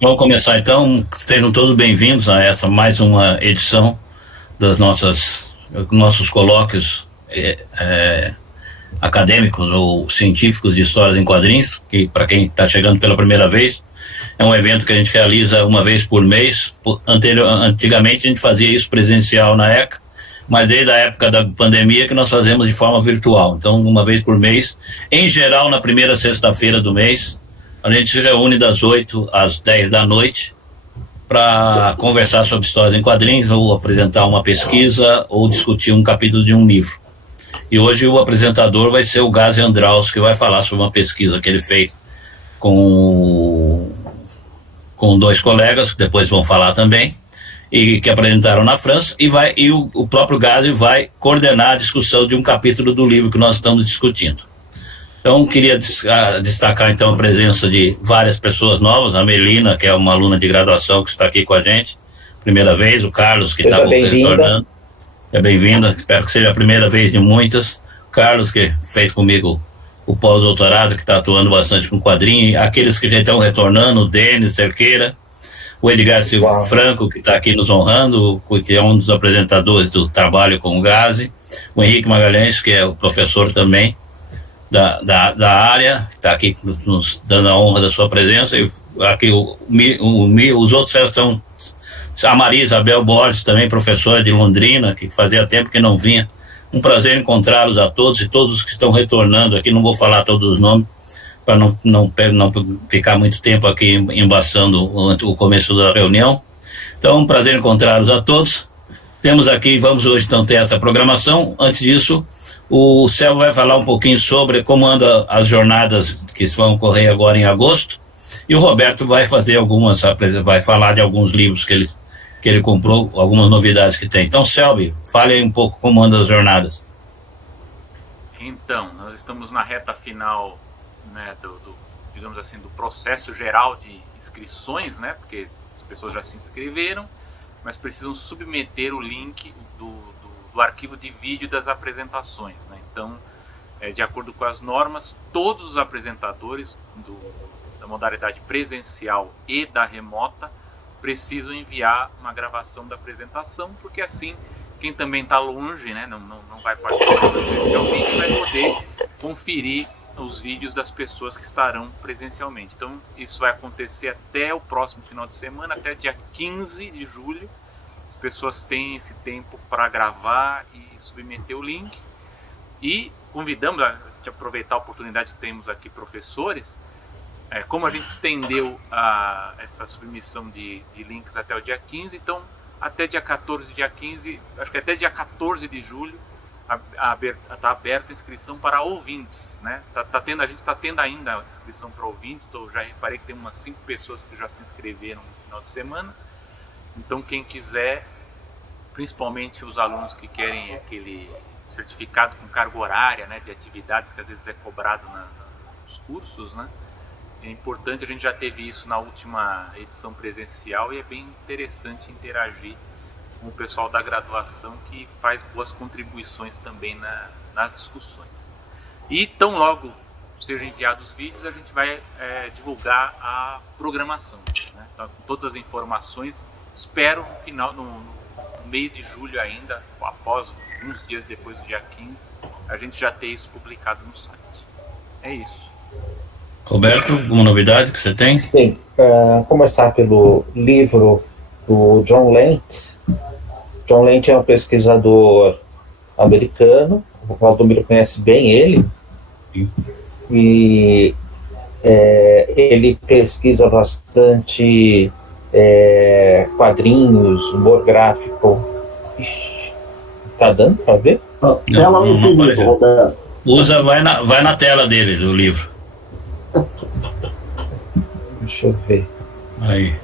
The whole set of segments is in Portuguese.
Vamos começar então. Sejam todos bem-vindos a essa mais uma edição das nossos colóquios acadêmicos ou científicos de histórias em quadrinhos, que para quem está chegando pela primeira vez, é um evento que a gente realiza uma vez por mês. Antigamente a gente fazia isso presencial na ECA, mas desde a época da pandemia que nós fazemos de forma virtual. Então, uma vez por mês, em geral na primeira sexta-feira do mês, a gente se reúne das 8 às 10 da noite para conversar sobre histórias em quadrinhos, ou apresentar uma pesquisa, ou discutir um capítulo de um livro. E hoje o apresentador vai ser o Gazi Andraus, que vai falar sobre uma pesquisa que ele fez com dois colegas, que depois vão falar também, e que apresentaram na França, e o próprio Gazi vai coordenar a discussão de um capítulo do livro que nós estamos discutindo. Então, queria destacar, então, a presença de várias pessoas novas. A Melina, que é uma aluna de graduação que está aqui com a gente, primeira vez. O Carlos, que está retornando. É bem-vinda, espero que seja a primeira vez de muitas. O Carlos, que fez comigo o pós-doutorado, que está atuando bastante com quadrinho. Aqueles que já estão retornando, o Denis Cerqueira, o Edgar Silva Franco, que está aqui nos honrando, que é um dos apresentadores do trabalho com o Gazi. O Henrique Magalhães, que é o professor também da área, está aqui nos dando a honra da sua presença. E aqui os outros estão, a Maria Isabel Borges, também professora de Londrina, que fazia tempo que não vinha. Um prazer encontrá-los a todos, e todos os que estão retornando aqui. Não vou falar todos os nomes para não ficar muito tempo aqui embaçando o começo da reunião. Então, um prazer encontrá-los a todos. Temos aqui, vamos hoje então ter essa programação. Antes disso, o Selva vai falar um pouquinho sobre como andam as jornadas que vão ocorrer agora em agosto, e o Roberto vai falar de alguns livros que ele comprou, algumas novidades que tem. Então, Selby, fale aí um pouco como andam as jornadas. Então, nós estamos na reta final, né, digamos assim, do processo geral de inscrições, né, porque as pessoas já se inscreveram, mas precisam submeter o link do arquivo de vídeo das apresentações, né? Então, de acordo com as normas, todos os apresentadores da modalidade presencial e da remota precisam enviar uma gravação da apresentação, porque assim quem também está longe, né, não vai participar presencialmente, vai poder conferir os vídeos das pessoas que estarão presencialmente. Então, isso vai acontecer até o próximo final de semana, até dia 15 de julho. As pessoas têm esse tempo para gravar e submeter o link. E convidamos a aproveitar a oportunidade que temos aqui, professores. Como a gente estendeu essa submissão de links até o dia 15, então até dia 14 de dia 15, acho que até dia 14 de julho, está aberta a inscrição para ouvintes, né? A gente está tendo ainda a inscrição para ouvintes. Já reparei que tem umas 5 pessoas que já se inscreveram no final de semana. Então, quem quiser, principalmente os alunos que querem aquele certificado com carga horária, né, de atividades que às vezes é cobrado nos cursos, né, é importante. A gente já teve isso na última edição presencial e é bem interessante interagir com o pessoal da graduação, que faz boas contribuições também nas discussões. E tão logo sejam enviados os vídeos, a gente vai divulgar a programação, né? Então, com todas as informações. Espero no meio de julho ainda, após uns dias depois do dia 15, a gente já ter isso publicado no site. É isso. Roberto, alguma novidade que você tem? Sim, começar pelo livro do John Lent. John Lent é um pesquisador americano, o Valdomiro conhece bem ele. Sim. E ele pesquisa bastante quadrinhos, humor gráfico. Ixi, tá dando pra ver? Não usa, vai na tela dele, do livro. Deixa eu ver. Aí.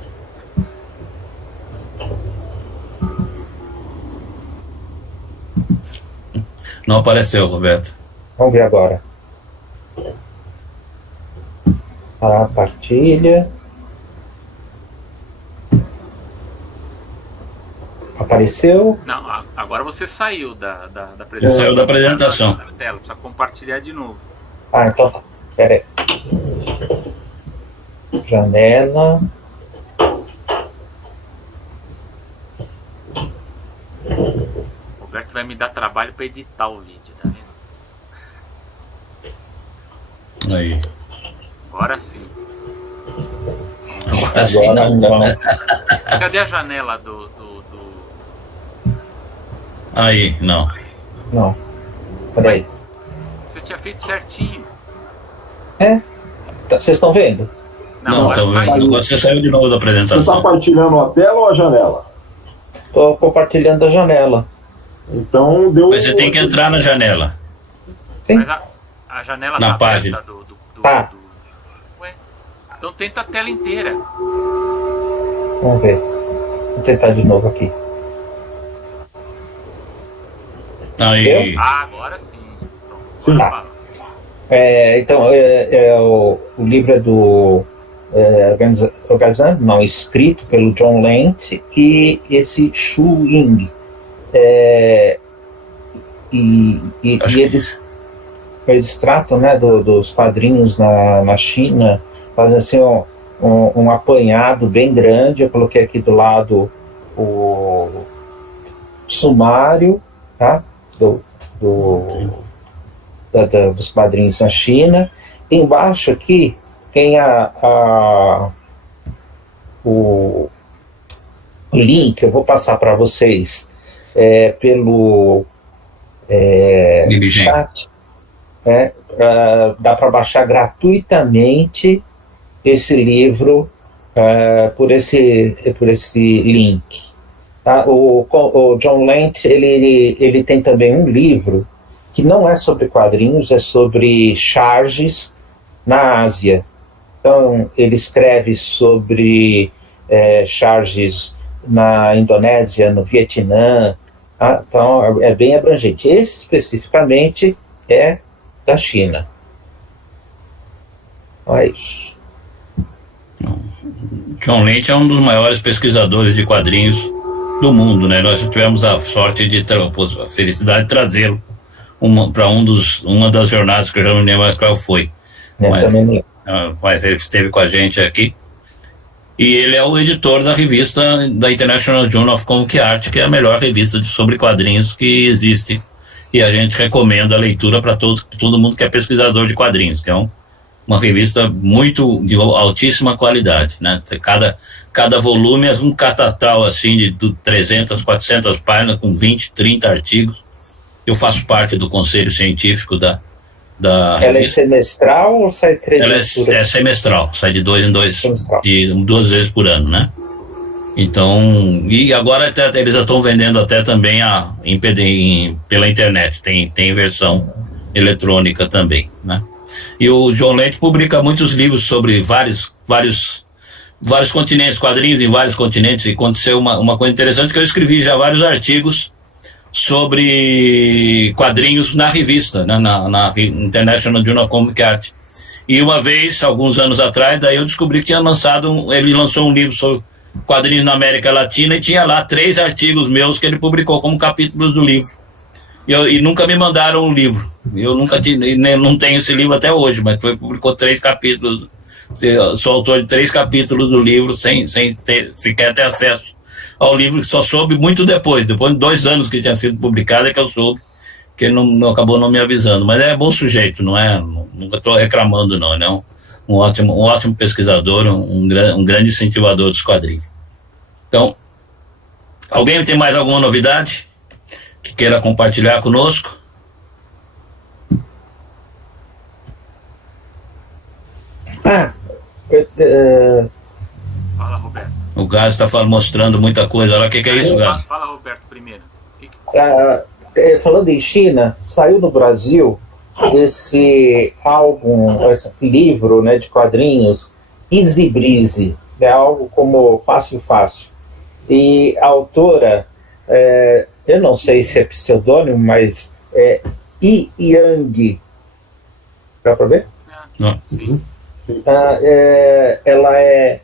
Não apareceu, Roberto. Vamos ver agora. A partilha. Apareceu? Não, agora você saiu da apresentação. Você saiu da apresentação. Da tela, precisa compartilhar de novo. Então tá. Pera aí. Janela. O Roberto vai me dar trabalho para editar o vídeo, tá vendo? Aí. Agora sim. Agora não. Cadê a janela do... Aí, não. Não. Peraí. Você tinha feito certinho. Vocês estão vendo? Não, agora tá vendo? saiu. Você saiu de novo da Você está apresentação. partilhando a tela ou a janela? Estou compartilhando a janela. Então deu. Mas você tem que entrar na janela. Sim. Mas a janela Na tá página. aberta Tá. Ué? Então tenta a tela inteira. Vamos ver. Vou tentar de novo aqui. Aí. Agora sim. Pronto. Sim. Agora Tá. fala. Então, o livro é do organizado, não, escrito pelo John Lent e esse Xu Ying. E eles tratam, né, dos quadrinhos na China, fazem assim um apanhado bem grande. Eu coloquei aqui do lado o sumário, tá? Dos quadrinhos na China. Embaixo aqui tem o link. Eu vou passar para vocês pelo chat. Dá para baixar gratuitamente esse livro por esse link. Tá? O John Lent ele tem também um livro que não é sobre quadrinhos, é sobre charges na Ásia. Então, ele escreve sobre charges na Indonésia, no Vietnã. Tá? Então, é bem abrangente. Esse, especificamente, é da China. É isso. John Lent é um dos maiores pesquisadores de quadrinhos do mundo, né? Nós tivemos a sorte a felicidade de trazê-lo para uma das jornadas, que eu já não lembro mais qual foi. Mas ele esteve com a gente aqui. E ele é o editor da revista da International Journal of Comic Art, que é a melhor revista sobre quadrinhos que existe. E a gente recomenda a leitura para todo mundo que é pesquisador de quadrinhos, que é uma revista de altíssima qualidade, né? Cada volume é um catatal assim de 300, 400 páginas, com 20, 30 artigos. Eu faço parte do conselho científico da Ela revista. é semestral ou sai 3 vezes por ano? É semestral, sai de 2 em 2, Semestral. de 2 vezes por ano, né? Então, e agora eles já estão vendendo até também pela internet, tem versão eletrônica também, né? E o John Lent publica muitos livros sobre vários continentes, quadrinhos em vários continentes. E aconteceu uma coisa interessante, que eu escrevi já vários artigos sobre quadrinhos na revista, né, na International Journal of Comic Art. E uma vez, alguns anos atrás, daí eu descobri que tinha ele lançou um livro sobre quadrinhos na América Latina e tinha lá 3 artigos meus que ele publicou como capítulos do livro. E nunca me mandaram o livro. Eu nunca não tenho esse livro até hoje, mas publicou 3 capítulos. Sou autor de 3 capítulos do livro sem sequer ter acesso ao livro, que só soube muito depois de 2 anos que tinha sido publicado, é que eu soube, que ele não acabou não me avisando. Mas é bom sujeito, não é? Nunca estou reclamando, não. Ele é um ótimo pesquisador, um grande incentivador dos quadrinhos. Então, alguém tem mais alguma novidade que queira compartilhar conosco? Fala, Roberto. O Gás está mostrando muita coisa. Olha, o que é isso, Gás? Fala, Roberto, primeiro. Falando em China, saiu no Brasil esse livro, né, de quadrinhos, Easy Breezy, é algo como Fácil Fácil. E a autora, eu não sei se é pseudônimo, mas é Yi Yang. Dá para ver? Sim. ela é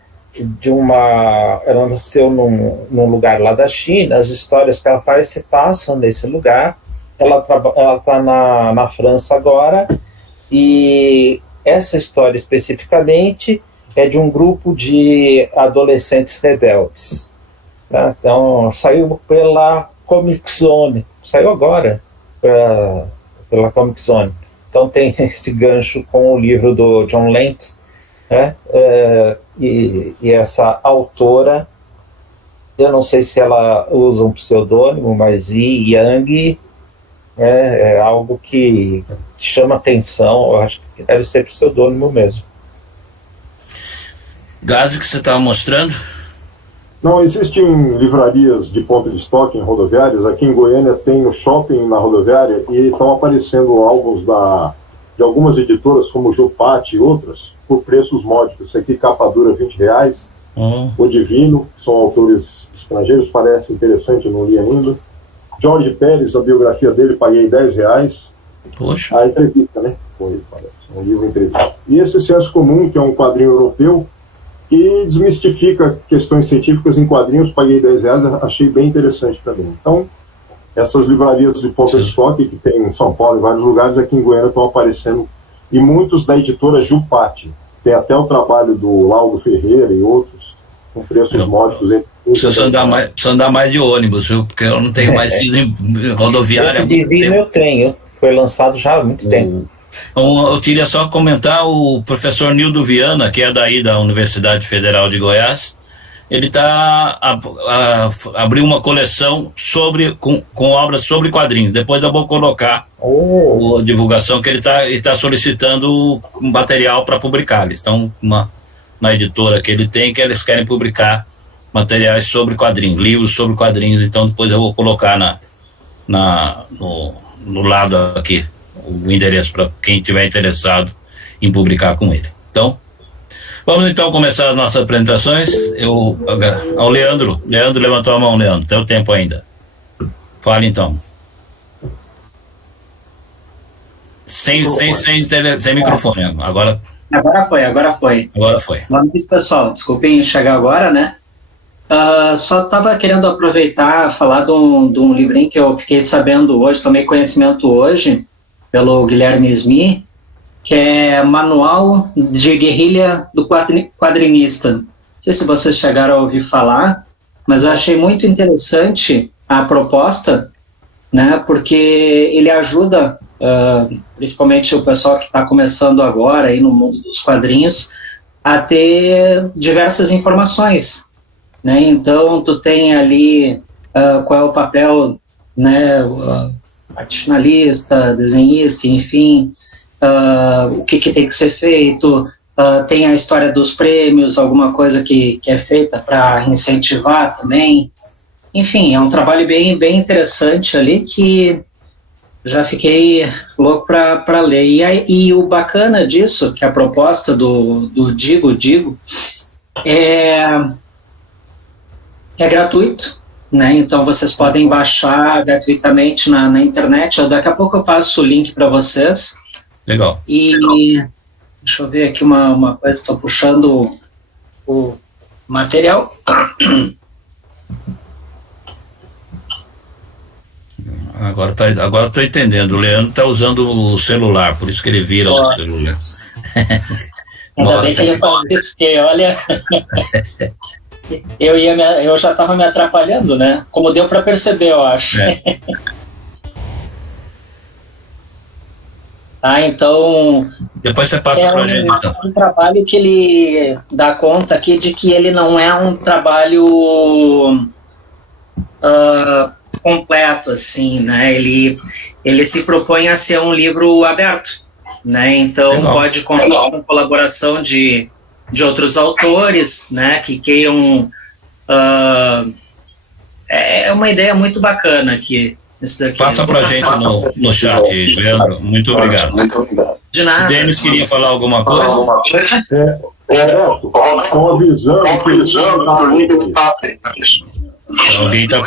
ela nasceu num lugar lá da China. As histórias que ela faz se passam nesse lugar. Ela está na França agora, e essa história especificamente é de um grupo de adolescentes rebeldes. Tá? Então, saiu pela Comic Zone, saiu agora pela Comic Zone. Então tem esse gancho com o livro do John Lent, né? E essa autora, eu não sei se ela usa um pseudônimo, mas Yi Yang é algo que chama atenção. Eu acho que deve ser pseudônimo mesmo. Gazi, que você estava mostrando? Não, existem livrarias de ponto de estoque em rodoviárias. Aqui em Goiânia tem o shopping na rodoviária, e estão aparecendo álbuns de algumas editoras, como Jupati e outras, por preços módicos. Isso aqui, capa dura, R$20. O Divino, são autores estrangeiros, parece interessante, eu não li ainda. Jorge Pérez, a biografia dele, paguei R$10. Poxa. A entrevista, né? Foi, parece, um livro entrevista. E esse Senso Comum, que é um quadrinho europeu, que desmistifica questões científicas em quadrinhos, paguei R$10, achei bem interessante também. Então, essas livrarias de ponto de estoque, que tem em São Paulo e vários lugares, aqui em Goiânia estão aparecendo, e muitos da editora Jupati. Tem até o trabalho do Laudo Ferreira e outros, com preços módicos. Preciso andar mais de ônibus, viu? Porque eu não tenho mais ido em rodoviária. Esse Divino eu tenho, foi lançado já há muito tempo. Eu queria só comentar o professor Nildo Viana, que é daí da Universidade Federal de Goiás. Ele abriu uma coleção com obras sobre quadrinhos. Depois eu vou colocar a divulgação, que ele está solicitando material para publicar. Eles estão na editora que ele tem, que eles querem publicar materiais sobre quadrinhos, livros sobre quadrinhos. Então depois eu vou colocar no lado aqui o endereço para quem estiver interessado em publicar com ele. Então, vamos então começar as nossas apresentações. Ao Leandro levantou a mão. Leandro, tem o tempo ainda. Fale então. Sem microfone. Agora foi. Boa noite, pessoal. Desculpem chegar agora, né? Só estava querendo aproveitar, falar de um livrinho que eu fiquei sabendo hoje, tomei conhecimento hoje, pelo Guilherme Smith, que é Manual de Guerrilha do Quadrinista. Não sei se vocês chegaram a ouvir falar, mas eu achei muito interessante a proposta, né, porque ele ajuda, principalmente o pessoal que está começando agora aí no mundo dos quadrinhos, a ter diversas informações, né? Então, tu tem ali qual é o papel, né, arte finalista, desenhista, enfim, o que tem que ser feito, tem a história dos prêmios, alguma coisa que é feita para incentivar também. Enfim, é um trabalho bem é ali que já fiquei louco para ler. E o bacana disso, que a proposta do Digo, é gratuito, né? Então vocês podem baixar gratuitamente na internet. Daqui a pouco eu passo o link para vocês. Legal. E deixa eu ver aqui uma coisa, estou puxando o material. Agora estou entendendo. O Leandro está usando o celular, por isso que ele vira o celular. Ainda bem que ele faz isso, porque olha, eu já estava me atrapalhando, né? Como deu para perceber, eu acho. Então... Depois você passa para a gente. Então. É um trabalho que ele dá conta aqui de que ele não é um trabalho completo, assim, né? Ele se propõe a ser um livro aberto, né? Então pode contar com colaboração de outros autores, né? Que queiram... é uma ideia muito bacana aqui. Passa pra gente no chat, Leandro. Muito obrigado. De nada. Denis queria falar alguma coisa? Estão avisando que o link não está. Alguém está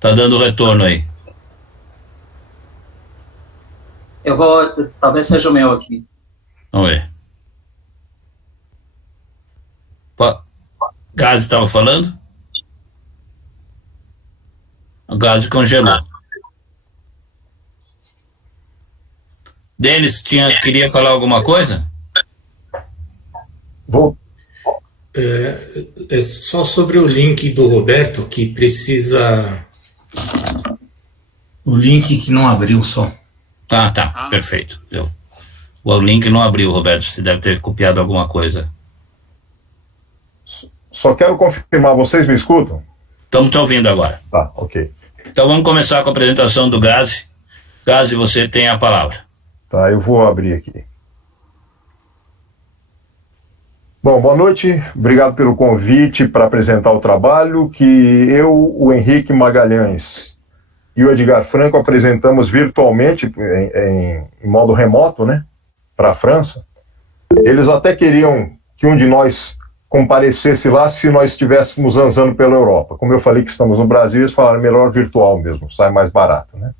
Tá dando retorno aí. Eu vou... Talvez seja o meu aqui. Vamos ver. Gazi estava falando? O Gazi congelou. Denis, queria falar alguma coisa? É só sobre o link do Roberto, que precisa... O link que não abriu só. Tá, perfeito. O link não abriu, Roberto, você deve ter copiado alguma coisa. Só quero confirmar, vocês me escutam? Estamos te ouvindo agora. Tá, ok. Então vamos começar com a apresentação do Gazi. Gazi, você tem a palavra. Tá, eu vou abrir aqui. Bom, boa noite, obrigado pelo convite para apresentar o trabalho que eu, o Henrique Magalhães e o Edgar Franco apresentamos virtualmente, em modo remoto, né, para a França. Eles até queriam que um de nós comparecesse lá se nós estivéssemos andando pela Europa. Como eu falei que estamos no Brasil, eles falaram melhor virtual mesmo, sai mais barato, né?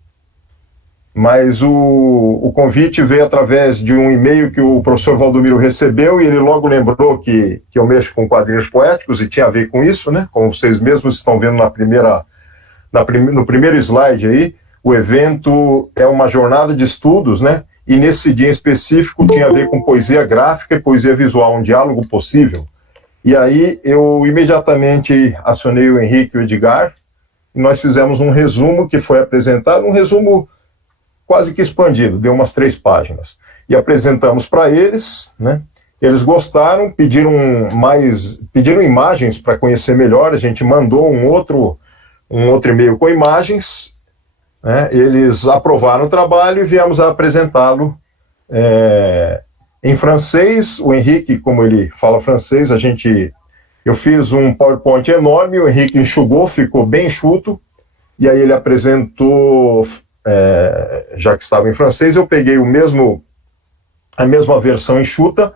Mas o convite veio através de um e-mail que o professor Valdomiro recebeu, e ele logo lembrou que eu mexo com quadrinhos poéticos e tinha a ver com isso, né? Como vocês mesmos estão vendo no primeiro slide aí, o evento é uma jornada de estudos, né? E nesse dia em específico tinha a ver com poesia gráfica e poesia visual, um diálogo possível. E aí eu imediatamente acionei o Henrique e o Edgar, e nós fizemos um resumo que foi apresentado, um resumo quase que expandido, deu umas 3 páginas. E apresentamos para eles, né? Eles gostaram, pediram imagens para conhecer melhor, a gente mandou um outro e-mail com imagens, né? Eles aprovaram o trabalho e viemos a apresentá-lo em francês. O Henrique, como ele fala francês, eu fiz um PowerPoint enorme, o Henrique enxugou, ficou bem enxuto, e aí ele apresentou... já que estava em francês, eu peguei a mesma versão enxuta,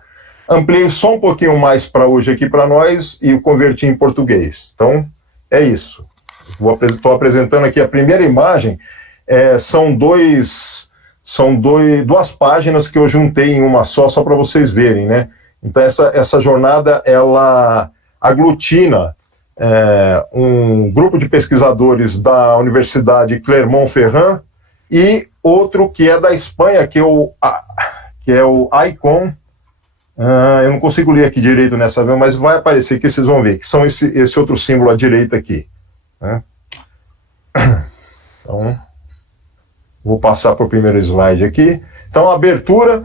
ampliei só um pouquinho mais para hoje aqui para nós e o converti em português. Então, é isso. Estou apresentando aqui a primeira imagem, são duas páginas que eu juntei em uma só para vocês verem, né? Então, essa jornada, ela aglutina um grupo de pesquisadores da Universidade Clermont-Ferrand, e outro que é da Espanha, que é o ICON. Eu não consigo ler aqui direito nessa vez, mas vai aparecer aqui, vocês vão ver, que são esse outro símbolo à direita aqui, né? Então, vou passar para o primeiro slide aqui. Então, a abertura,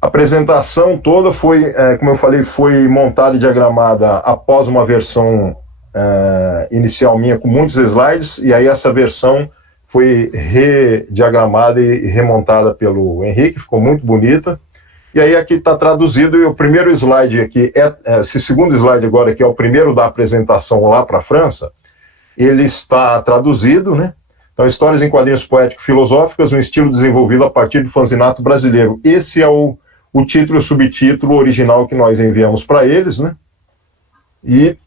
a apresentação toda foi, como eu falei, foi montada e diagramada após uma versão inicial minha com muitos slides, e aí essa versão foi rediagramada e remontada pelo Henrique, ficou muito bonita. E aí aqui está traduzido, e o primeiro slide aqui, esse segundo slide agora, que é o primeiro da apresentação lá para a França, ele está traduzido, né? Então, histórias em quadrinhos poético-filosóficas, um estilo desenvolvido a partir do fanzinato brasileiro. Esse é o título e o subtítulo original que nós enviamos para eles, né? E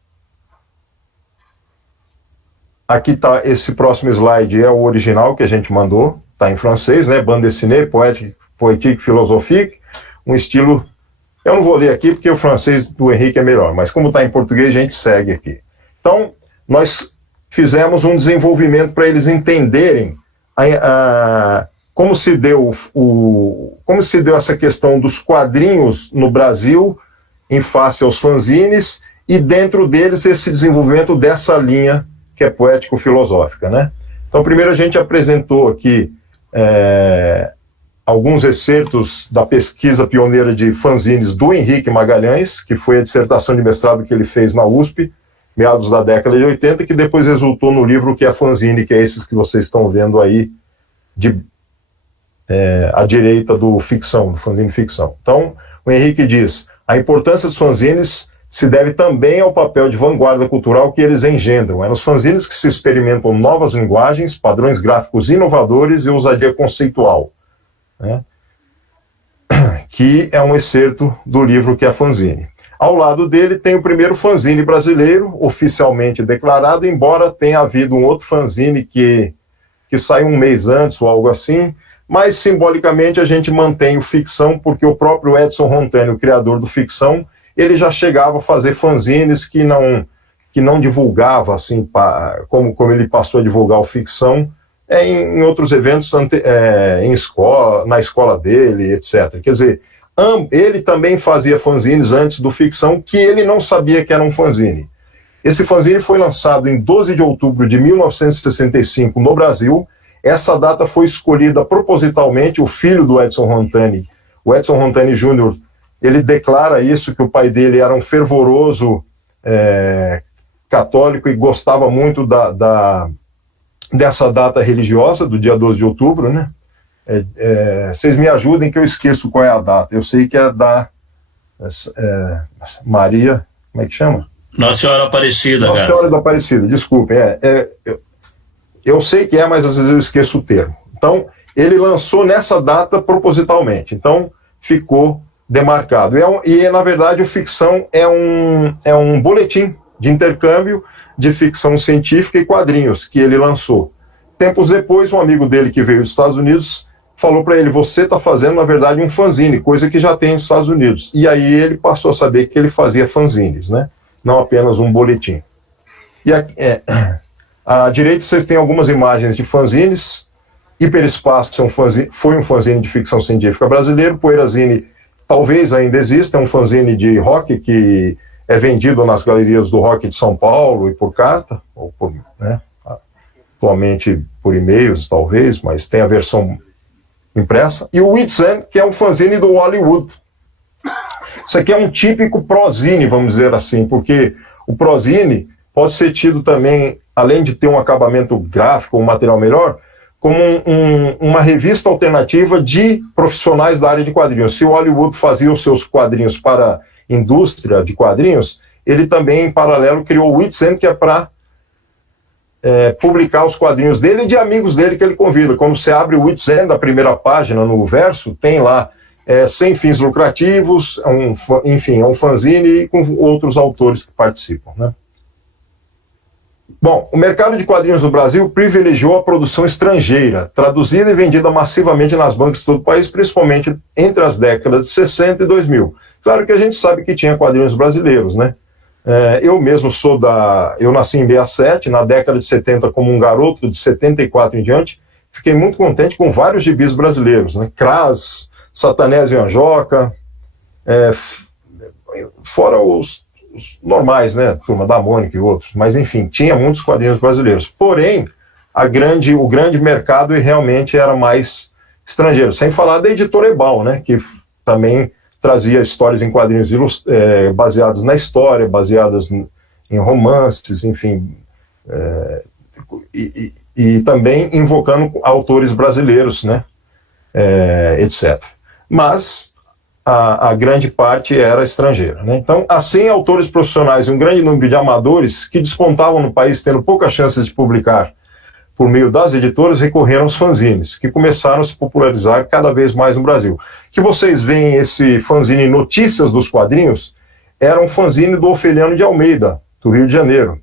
aqui está esse próximo slide, é o original que a gente mandou, está em francês, né? Bande dessinée, poétique, philosophique, um estilo... Eu não vou ler aqui porque o francês do Henrique é melhor, mas como está em português, a gente segue aqui. Então, nós fizemos um desenvolvimento para eles entenderem como se deu essa questão dos quadrinhos no Brasil em face aos fanzines, e dentro deles esse desenvolvimento dessa linha que é poético-filosófica, né? Então, primeiro a gente apresentou aqui alguns excertos da pesquisa pioneira de fanzines do Henrique Magalhães, que foi a dissertação de mestrado que ele fez na USP, meados da década de 80, que depois resultou no livro que é fanzine, que é esses que vocês estão vendo aí à direita do ficção, do fanzine ficção. Então, o Henrique diz: a importância dos fanzines se deve também ao papel de vanguarda cultural que eles engendram. É nos fanzines que se experimentam novas linguagens, padrões gráficos inovadores e ousadia conceitual, né? Que é um excerto do livro que é fanzine. Ao lado dele tem o primeiro fanzine brasileiro, oficialmente declarado, embora tenha havido um outro fanzine que saiu um mês antes ou algo assim, mas simbolicamente a gente mantém o Ficção, porque o próprio Edson Rontani, o criador do Ficção, ele já chegava a fazer fanzines que não divulgava, assim, como ele passou a divulgar o Ficção, em outros eventos, em escola, na escola dele, etc. Quer dizer, ele também fazia fanzines antes do Ficção, que ele não sabia que era um fanzine. Esse fanzine foi lançado em 12 de outubro de 1965 no Brasil. Essa data foi escolhida propositalmente. O filho do Edson Rontani, o Edson Rontani Jr., ele declara isso, que o pai dele era um fervoroso católico e gostava muito dessa data religiosa, do dia 12 de outubro, né? Vocês me ajudem que eu esqueço qual é a data. Eu sei que é da Maria, como é que chama? Nossa Senhora Aparecida. Nossa Senhora da Aparecida, desculpem. Eu sei que mas às vezes eu esqueço o termo. Então, ele lançou nessa data propositalmente. Então, ficou demarcado. E na verdade, o Ficção é um boletim de intercâmbio de ficção científica e quadrinhos que ele lançou. Tempos depois, um amigo dele que veio dos Estados Unidos falou para ele: você está fazendo, na verdade, um fanzine, coisa que já tem nos Estados Unidos. E aí ele passou a saber que ele fazia fanzines, né? Não apenas um boletim. E à direita vocês têm algumas imagens de fanzines. Hiperespaço foi um fanzine de ficção científica brasileiro. Poeirazine talvez ainda exista, é um fanzine de rock que é vendido nas galerias do rock de São Paulo e por carta, ou atualmente por e-mails, talvez, mas tem a versão impressa. E o Witzen, que é um fanzine do Hollywood. Isso aqui é um típico prozine, vamos dizer assim, porque o prozine pode ser tido também, além de ter um acabamento gráfico, um material melhor, como uma revista alternativa de profissionais da área de quadrinhos. Se o Hollywood fazia os seus quadrinhos para indústria de quadrinhos, ele também, em paralelo, criou o Witzen, que é para publicar os quadrinhos dele e de amigos dele que ele convida. Quando você abre o Witzen, da primeira página, no verso, tem lá sem fins lucrativos, enfim, é um fanzine com outros autores que participam, né? Bom, o mercado de quadrinhos no Brasil privilegiou a produção estrangeira, traduzida e vendida massivamente nas bancas de todo o país, principalmente entre as décadas de 60 e 2000. Claro que a gente sabe que tinha quadrinhos brasileiros, né? Eu mesmo eu nasci em 67, na década de 70, como um garoto de 74 em diante, fiquei muito contente com vários gibis brasileiros, né? Kras, Satanésio e Anjoca, fora os normais, né? Turma da Mônica e outros, mas enfim, tinha muitos quadrinhos brasileiros. Porém, o grande mercado realmente era mais estrangeiro, sem falar da editora Ebal, né? Que também trazia histórias em quadrinhos baseadas na história, baseadas em romances, enfim, e também invocando autores brasileiros, né, etc. Mas a grande parte era estrangeira, né? Então, assim, autores profissionais e um grande número de amadores que despontavam no país tendo poucas chances de publicar por meio das editoras, recorreram aos fanzines, que começaram a se popularizar cada vez mais no Brasil. Que vocês veem esse fanzine Notícias dos Quadrinhos, era um fanzine do Ofeliano de Almeida, do Rio de Janeiro.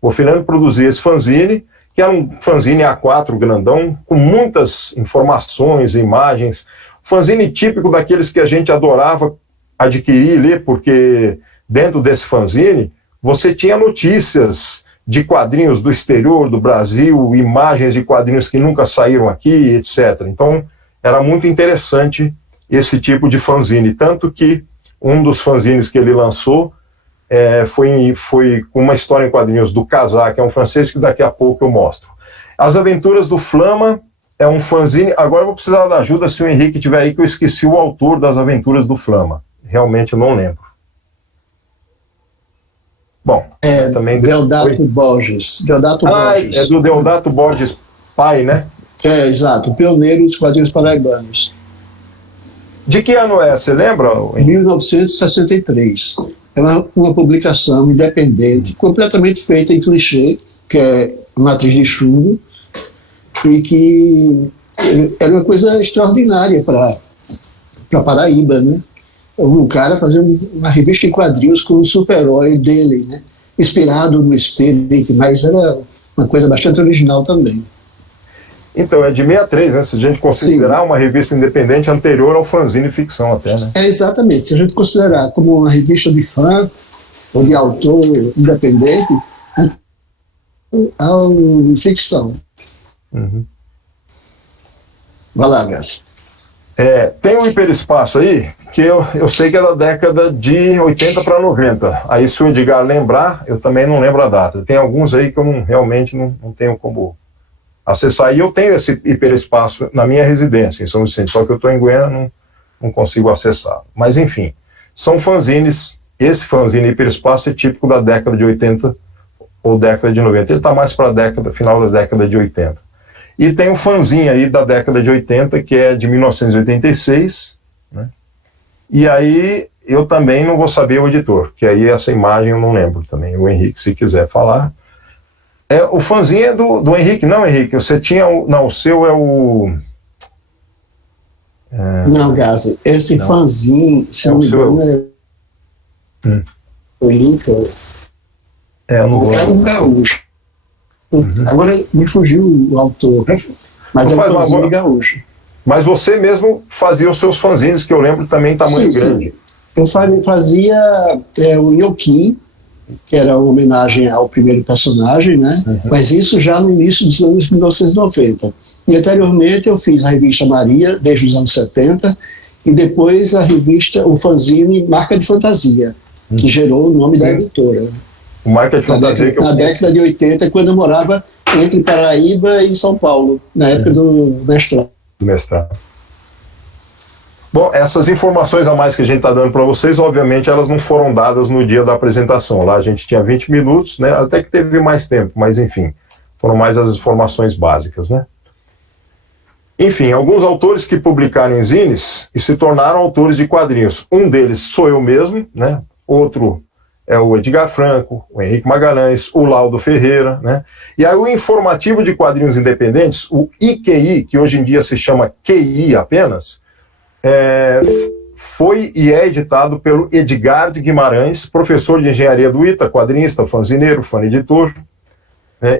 O Ofeliano produzia esse fanzine, que era um fanzine A4 grandão, com muitas informações, imagens, fanzine típico daqueles que a gente adorava adquirir e ler, porque dentro desse fanzine você tinha notícias de quadrinhos do exterior, do Brasil, imagens de quadrinhos que nunca saíram aqui, etc. Então, era muito interessante esse tipo de fanzine, tanto que um dos fanzines que ele lançou foi com uma história em quadrinhos do Casar, que é um francês que daqui a pouco eu mostro. As Aventuras do Flama é um fanzine. Agora eu vou precisar da ajuda se o Henrique estiver aí, que eu esqueci o autor das Aventuras do Flama. Realmente eu não lembro. Bom, também Deodato Borges. Borges. É do Deodato Borges pai, né? Exato, pioneiro dos quadrinhos paraibanos. De que ano é? Você lembra? 1963. É uma publicação independente, completamente feita em clichê, que é matriz de chumbo, e que era uma coisa extraordinária para Paraíba, né? Um cara fazendo uma revista em quadrinhos com um super-herói dele, né? Inspirado no Spirit, mas era uma coisa bastante original também. Então, é de 63, né? Se a gente considerar uma revista independente anterior ao fanzine ficção até, né? Exatamente. Se a gente considerar como uma revista de fã ou de autor independente, a ficção. Uhum. Vai lá, Graça. Tem um hiperespaço aí, que eu sei que é da década de 80 para 90. Aí, se o Edgar lembrar, eu também não lembro a data. Tem alguns aí que eu realmente não tenho como acessar. E eu tenho esse hiperespaço na minha residência, em São Vicente, só que eu estou em Goiânia, não consigo acessar. Mas, enfim, são fanzines. Esse fanzine hiperespaço é típico da década de 80 ou década de 90. Ele está mais para a final da década de 80. E tem um fanzine aí da década de 80, que é de 1986, né? E aí eu também não vou saber o editor, que aí essa imagem eu não lembro também. O Henrique, se quiser falar. O fanzine é do Henrique. Não, Henrique, você tinha o seu é o... Não, Gaza, esse não. Fanzine, se não me engano, o Lincoln. Eu não vou. É um gaúcho. Agora me fugiu o autor, mas é um fanzine gaúcho. Mas você mesmo fazia os seus fanzines, que eu lembro também tamanho grande. Eu fazia o Nhoquim, que era uma homenagem ao primeiro personagem, né? Mas isso já no início dos anos 1990. E anteriormente eu fiz a revista Maria, desde os anos 70, e depois a revista, o fanzine Marca de Fantasia, que gerou o nome da editora. O Marca de Fantasia que eu na década de 80, quando eu morava entre Paraíba e São Paulo, na época do mestrado. Bom, essas informações a mais que a gente está dando para vocês, obviamente, elas não foram dadas no dia da apresentação. Lá a gente tinha 20 minutos, né? Até que teve mais tempo, mas enfim, foram mais as informações básicas, né? Enfim, alguns autores que publicaram em zines e se tornaram autores de quadrinhos. Um deles sou eu mesmo, né? Outro é o Edgar Franco, o Henrique Magalhães, o Laudo Ferreira, né? E aí o Informativo de Quadrinhos Independentes, o IQI, que hoje em dia se chama QI apenas, foi e é editado pelo Edgar de Guimarães, professor de engenharia do ITA, quadrinista, fanzineiro, fã-editor,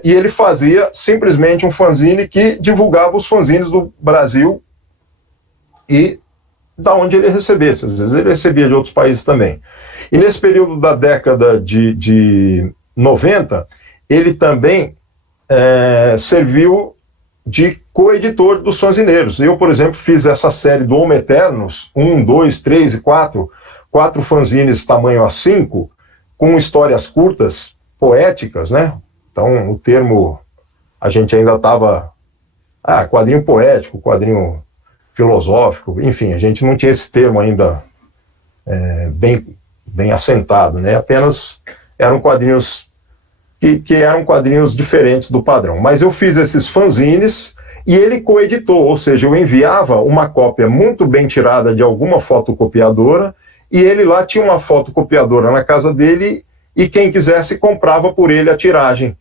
e ele fazia simplesmente um fanzine que divulgava os fanzines do Brasil e da onde ele recebesse. Às vezes ele recebia de outros países também. E nesse período da década de 90, ele também serviu de coeditor dos fanzineiros. Eu, por exemplo, fiz essa série do Homo Eternos, 1, 2, 3 e 4 fanzines tamanho A5, com histórias curtas, poéticas, né? Então, o termo, a gente ainda estava, quadrinho poético, quadrinho filosófico, enfim, a gente não tinha esse termo ainda bem assentado, né? Apenas eram quadrinhos que eram quadrinhos diferentes do padrão. Mas eu fiz esses fanzines e ele coeditou, ou seja, eu enviava uma cópia muito bem tirada de alguma fotocopiadora e ele lá tinha uma fotocopiadora na casa dele e quem quisesse comprava por ele a tiragem,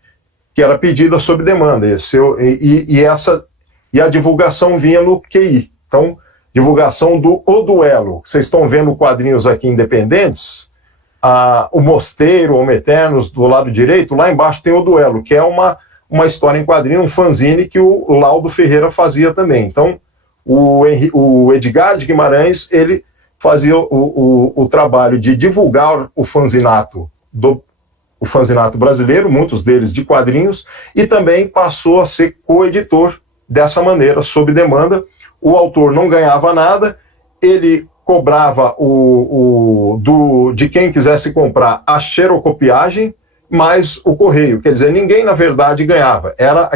que era pedida sob demanda. E a divulgação vinha no QI. Então, divulgação do O Duelo. Vocês estão vendo quadrinhos aqui independentes, o Mosteiro, o Homo Eternos, do lado direito, lá embaixo tem O Duelo, que é uma história em quadrinho, um fanzine que o Laudo Ferreira fazia também. Então, o Edgar de Guimarães, ele fazia o trabalho de divulgar o fanzinato brasileiro, muitos deles de quadrinhos, e também passou a ser coeditor dessa maneira, sob demanda. O autor não ganhava nada, ele cobrava de quem quisesse comprar a xerocopiagem mais o correio. Quer dizer, ninguém, na verdade, ganhava. Era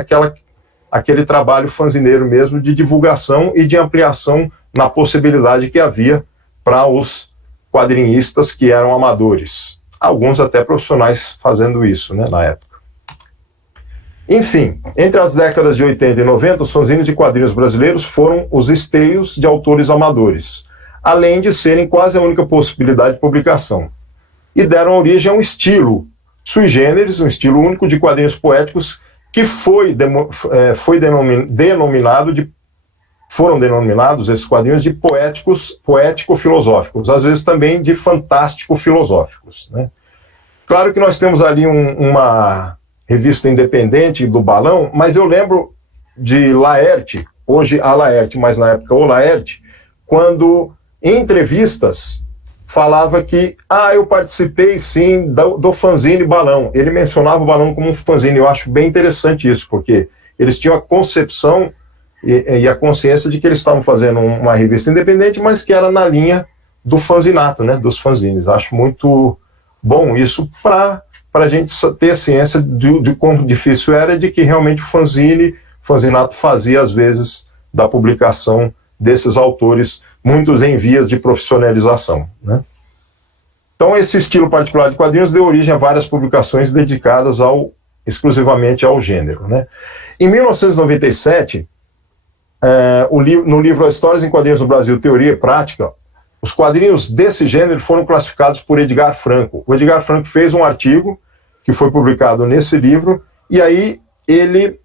aquele trabalho fanzineiro mesmo de divulgação e de ampliação na possibilidade que havia para os quadrinistas que eram amadores. Alguns até profissionais fazendo isso, né, na época. Enfim, entre as décadas de 80 e 90, os fanzines de quadrinhos brasileiros foram os esteios de autores amadores, além de serem quase a única possibilidade de publicação. E deram origem a um estilo sui generis, um estilo único de quadrinhos poéticos que foram denominados esses quadrinhos de poético-filosóficos, às vezes também de fantástico-filosóficos, né? Claro que nós temos ali uma revista independente do Balão, mas eu lembro de Laerte, hoje a Laerte, mas na época o Laerte, quando em entrevistas falava que, eu participei sim do fanzine Balão. Ele mencionava o Balão como um fanzine. Eu acho bem interessante isso, porque eles tinham a concepção e a consciência de que eles estavam fazendo uma revista independente, mas que era na linha do fanzinato, né, dos fanzines. Acho muito bom isso para a gente ter ciência de quão difícil era, de que realmente o fanzinato fazia, às vezes, da publicação desses autores, muitos em vias de profissionalização, né? Então, esse estilo particular de quadrinhos deu origem a várias publicações dedicadas exclusivamente ao gênero, né? Em 1997, no livro Histórias em Quadrinhos no Brasil, Teoria e Prática, os quadrinhos desse gênero foram classificados por Edgar Franco. O Edgar Franco fez um artigo que foi publicado nesse livro, e aí ele,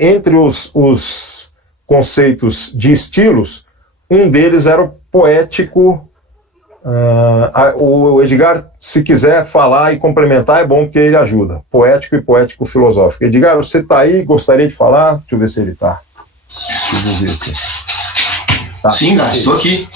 entre os conceitos de estilos, um deles era o poético. O Edgar, se quiser falar e complementar, é bom, porque ele ajuda. Poético e poético filosófico. Edgar, você está aí? Gostaria de falar? Deixa eu ver se ele está. Sim, estou aqui.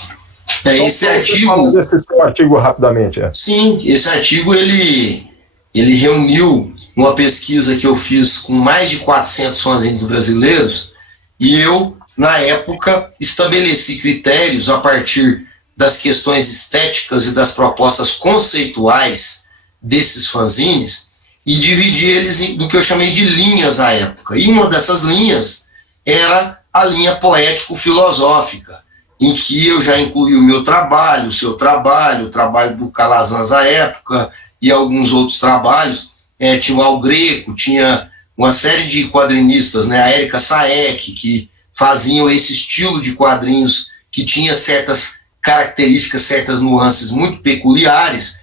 Esse artigo... Esse seu artigo rapidamente. Sim, esse artigo ele reuniu uma pesquisa que eu fiz com mais de 400 fanzines brasileiros, e eu, na época, estabeleci critérios a partir das questões estéticas e das propostas conceituais desses fanzines, e dividi eles no que eu chamei de linhas à época. E uma dessas linhas era a linha poético-filosófica, em que eu já incluí o meu trabalho, o seu trabalho, o trabalho do Calazans à época, e alguns outros trabalhos. Tinha o Al Greco, tinha uma série de quadrinistas, né, a Érica Saek, que faziam esse estilo de quadrinhos que tinha certas características, certas nuances muito peculiares,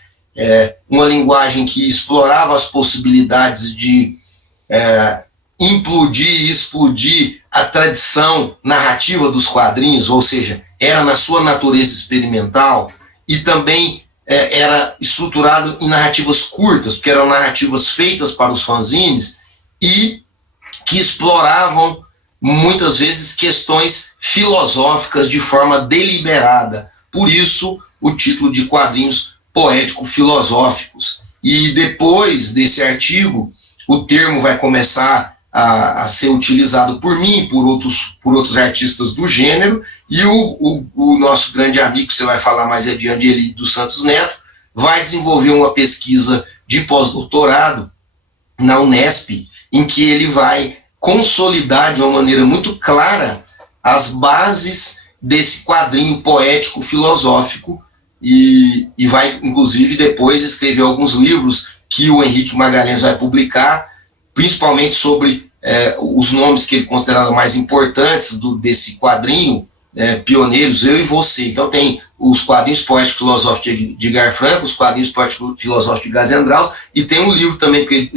uma linguagem que explorava as possibilidades de implodir e explodir a tradição narrativa dos quadrinhos, ou seja, era na sua natureza experimental, e também era estruturado em narrativas curtas, porque eram narrativas feitas para os fanzines e que exploravam muitas vezes questões filosóficas de forma deliberada. Por isso, o título de quadrinhos poético-filosóficos. E depois desse artigo, o termo vai começar a ser utilizado por mim e por outros artistas do gênero, e o nosso grande amigo, que você vai falar mais adiante, Eli dos Santos Neto, vai desenvolver uma pesquisa de pós-doutorado na Unesp, em que ele vai consolidar de uma maneira muito clara as bases desse quadrinho poético-filosófico, e vai, inclusive, depois escrever alguns livros que o Henrique Magalhães vai publicar, principalmente sobre os nomes que ele considerava mais importantes desse quadrinho, pioneiros, eu e você. Então tem os quadrinhos poético-filosóficos de Edgar Franco, os quadrinhos poético-filosóficos de Gazendraus, e tem um livro também que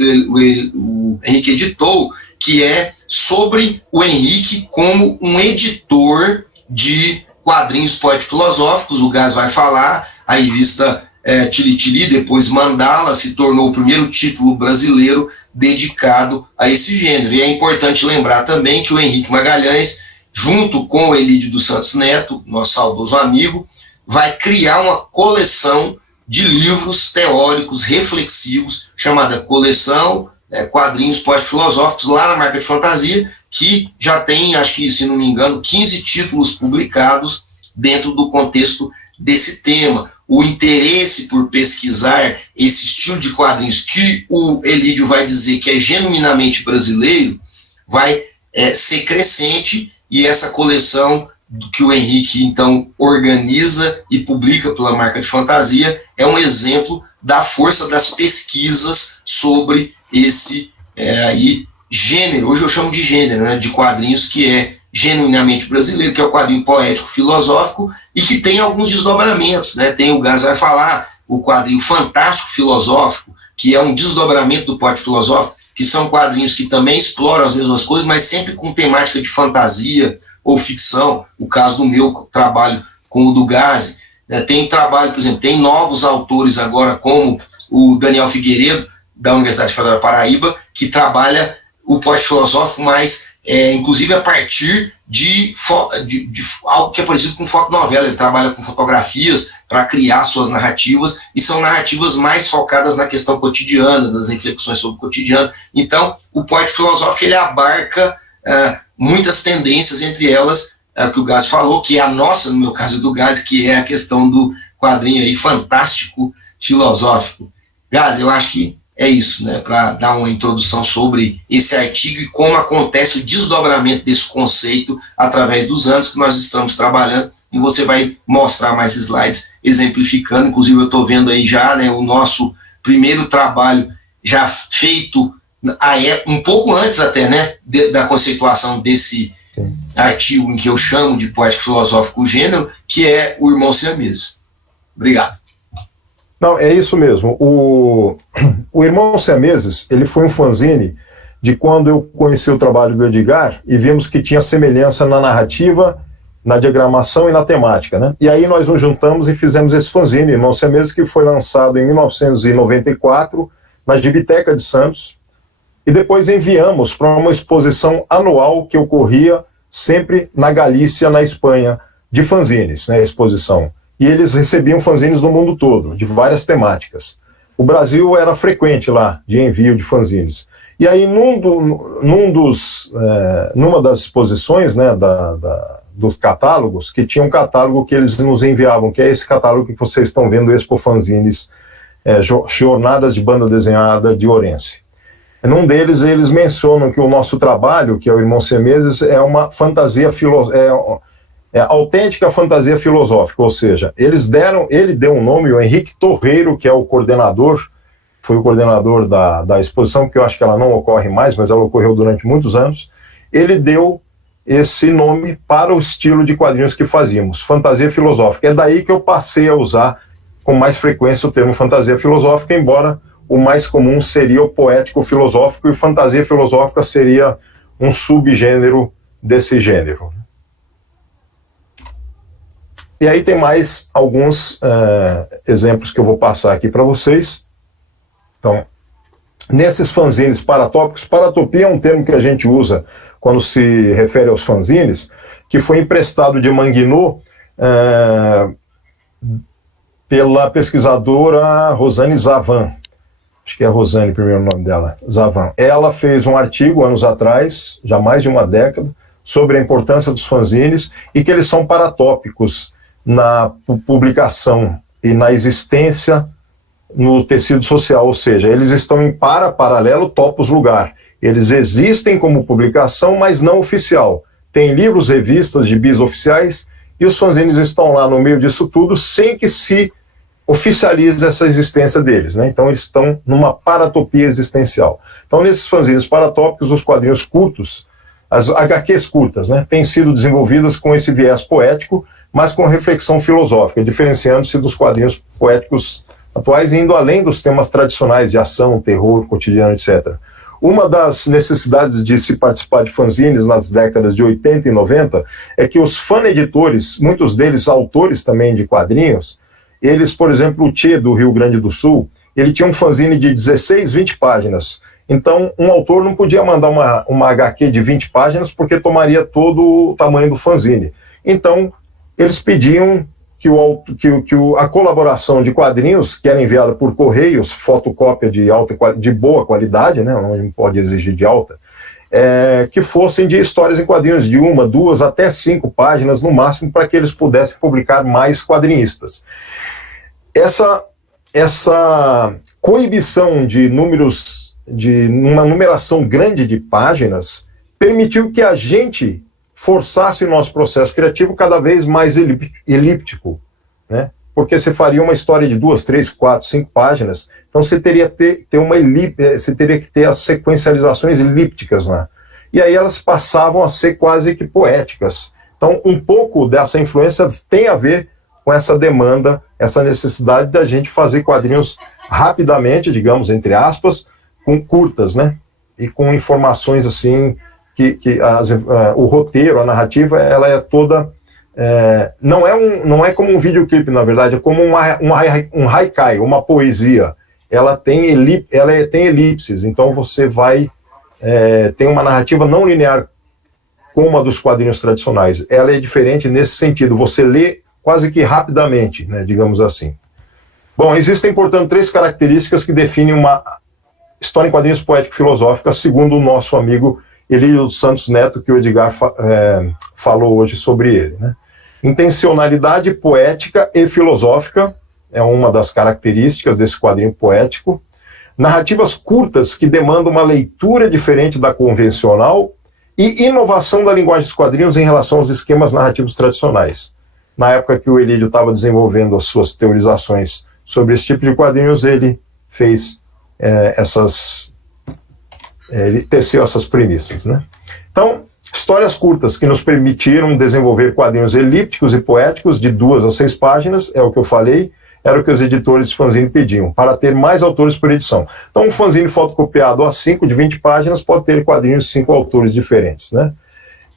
o Henrique editou, que é sobre o Henrique como um editor de quadrinhos poético-filosóficos. O Gás vai falar, a revista Tiritiri, depois Mandala, se tornou o primeiro título brasileiro dedicado a esse gênero. E é importante lembrar também que o Henrique Magalhães, junto com o Elídio dos Santos Neto, nosso saudoso amigo, vai criar uma coleção de livros teóricos reflexivos, chamada Coleção Quadrinhos Poético-Filosóficos, lá na Marca de Fantasia, que já tem, acho que, se não me engano, 15 títulos publicados dentro do contexto desse tema. O interesse por pesquisar esse estilo de quadrinhos, que o Elídio vai dizer que é genuinamente brasileiro, vai ser crescente, e essa coleção que o Henrique, então, organiza e publica pela Marca de Fantasia é um exemplo da força das pesquisas sobre esse gênero. Hoje eu chamo de gênero, né, de quadrinhos, que é genuinamente brasileiro, que é o quadrinho poético-filosófico, e que tem alguns desdobramentos, né? Tem, o Gás vai falar, o quadrinho fantástico-filosófico, que é um desdobramento do poético-filosófico, que são quadrinhos que também exploram as mesmas coisas, mas sempre com temática de fantasia ou ficção. O caso do meu trabalho com o do Gás. Tem trabalho, por exemplo, tem novos autores agora, como o Daniel Figueiredo, da Universidade Federal da Paraíba, que trabalha o poético filosófico, mas inclusive a partir de algo que é parecido com fotonovela. Ele trabalha com fotografias para criar suas narrativas, e são narrativas mais focadas na questão cotidiana, das reflexões sobre o cotidiano. Então, o poético filosófico, ele abarca muitas tendências, entre elas que o Gás falou, que é a nossa, no meu caso do Gás, que é a questão do quadrinho aí fantástico filosófico. Gás, eu acho que é isso, né, para dar uma introdução sobre esse artigo e como acontece o desdobramento desse conceito através dos anos que nós estamos trabalhando, e você vai mostrar mais slides exemplificando. Inclusive eu estou vendo aí já, né, o nosso primeiro trabalho já feito um pouco antes até, né, da conceituação desse artigo em que eu chamo de poético filosófico gênero, que é o Irmão Siamês. Obrigado. Não, é isso mesmo. O Irmão Siameses, ele foi um fanzine de quando eu conheci o trabalho do Edgar e vimos que tinha semelhança na narrativa, na diagramação e na temática, né? E aí nós nos juntamos e fizemos esse fanzine, Irmão Siameses, que foi lançado em 1994 na Gibiteca de Santos, e depois enviamos para uma exposição anual que ocorria sempre na Galícia, na Espanha, de fanzines, né, a exposição. E eles recebiam fanzines do mundo todo, de várias temáticas. O Brasil era frequente lá, de envio de fanzines. E aí, numa das exposições, né, dos catálogos, que tinha um catálogo que eles nos enviavam, que é esse catálogo que vocês estão vendo, Expo Fanzines, Jornadas de Banda Desenhada de Ourense. Num deles, eles mencionam que o nosso trabalho, que é o Irmão Siameses, é uma fantasia autêntica fantasia filosófica, ou seja, ele deu um nome, o Henrique Torreiro, que é o coordenador, foi o coordenador da exposição, porque eu acho que ela não ocorre mais, mas ela ocorreu durante muitos anos. Ele deu esse nome para o estilo de quadrinhos que fazíamos, fantasia filosófica. É daí que eu passei a usar com mais frequência o termo fantasia filosófica, embora o mais comum seria o poético filosófico, e fantasia filosófica seria um subgênero desse gênero. E aí tem mais alguns exemplos que eu vou passar aqui para vocês. Então, nesses fanzines paratópicos, paratopia é um termo que a gente usa quando se refere aos fanzines, que foi emprestado de Manguinot pela pesquisadora Rosane Zavan. Acho que é a Rosane, primeiro nome dela, Zavan. Ela fez um artigo anos atrás, já mais de uma década, sobre a importância dos fanzines e que eles são paratópicos na publicação e na existência no tecido social, ou seja, eles estão em paralelo, topos lugar. Eles existem como publicação, mas não oficial. Tem livros, revistas, gibis oficiais, e os fanzines estão lá no meio disso tudo, sem que se oficialize essa existência deles, né? Então eles estão numa paratopia existencial. Então nesses fanzines paratópicos, os quadrinhos curtos, as HQs curtas, né, têm sido desenvolvidas com esse viés poético, mas com reflexão filosófica, diferenciando-se dos quadrinhos poéticos atuais e indo além dos temas tradicionais de ação, terror, cotidiano, etc. Uma das necessidades de se participar de fanzines nas décadas de 80 e 90 é que os fan-editores, muitos deles autores também de quadrinhos, eles, por exemplo, o Tchê do Rio Grande do Sul, ele tinha um fanzine de 16, 20 páginas. Então, um autor não podia mandar uma HQ de 20 páginas porque tomaria todo o tamanho do fanzine. Então, eles pediam que a colaboração de quadrinhos, que era enviada por correios, fotocópia de boa qualidade, né, não pode exigir de alta, que fossem de histórias em quadrinhos de 1, 2, até 5 páginas no máximo, para que eles pudessem publicar mais quadrinistas. Essa coibição de números, de uma numeração grande de páginas, permitiu que a gente forçasse o nosso processo criativo cada vez mais elíptico, né? Porque você faria uma história de 2, 3, 4, 5 páginas, então você teria você teria que ter as sequencializações elípticas lá. E aí elas passavam a ser quase que poéticas. Então, um pouco dessa influência tem a ver com essa demanda, essa necessidade da gente fazer quadrinhos rapidamente, digamos, entre aspas, com curtas, né? E com informações assim, o roteiro, a narrativa, ela é toda... não é como um videoclipe, na verdade, é como um haikai, uma poesia. Ela tem elipses, então você vai tem uma narrativa não linear como a dos quadrinhos tradicionais. Ela é diferente nesse sentido, você lê quase que rapidamente, né, digamos assim. Bom, existem, portanto, 3 características que definem uma história em quadrinhos poético-filosófica, segundo o nosso amigo Elídio Santos Neto, que o Edgar falou hoje sobre ele, né? Intencionalidade poética e filosófica é uma das características desse quadrinho poético. Narrativas curtas que demandam uma leitura diferente da convencional e inovação da linguagem dos quadrinhos em relação aos esquemas narrativos tradicionais. Na época que o Elídio estava desenvolvendo as suas teorizações sobre esse tipo de quadrinhos, ele fez ele teceu essas premissas, né? Então, histórias curtas que nos permitiram desenvolver quadrinhos elípticos e poéticos de 2 a 6 páginas, é o que eu falei, era o que os editores de fanzine pediam, para ter mais autores por edição. Então, um fanzine fotocopiado A5 de 20 páginas pode ter quadrinhos de 5 autores diferentes, né?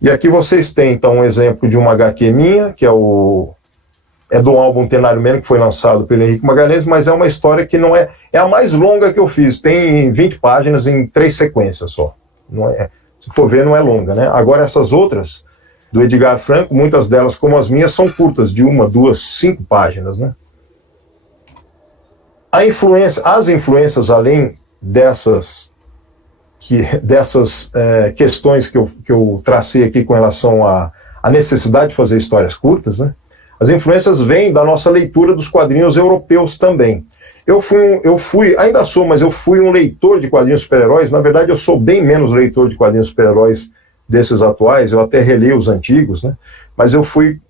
E aqui vocês têm, então, um exemplo de uma HQ minha, que é do álbum Tenário Man, que foi lançado pelo Henrique Magalhães, mas é uma história que não é a mais longa que eu fiz, tem 20 páginas em 3 sequências só. Não é, se for ver, não é longa, né? Agora, essas outras, do Edgar Franco, muitas delas, como as minhas, são curtas, de 1, 2, 5 páginas, né? As influências, além dessas questões que eu tracei aqui com relação à necessidade de fazer histórias curtas, né? As influências vêm da nossa leitura dos quadrinhos europeus também. Ainda sou, mas eu fui um leitor de quadrinhos super-heróis. Na verdade, eu sou bem menos leitor de quadrinhos super-heróis desses atuais, eu até reli os antigos, né? Mas eu fui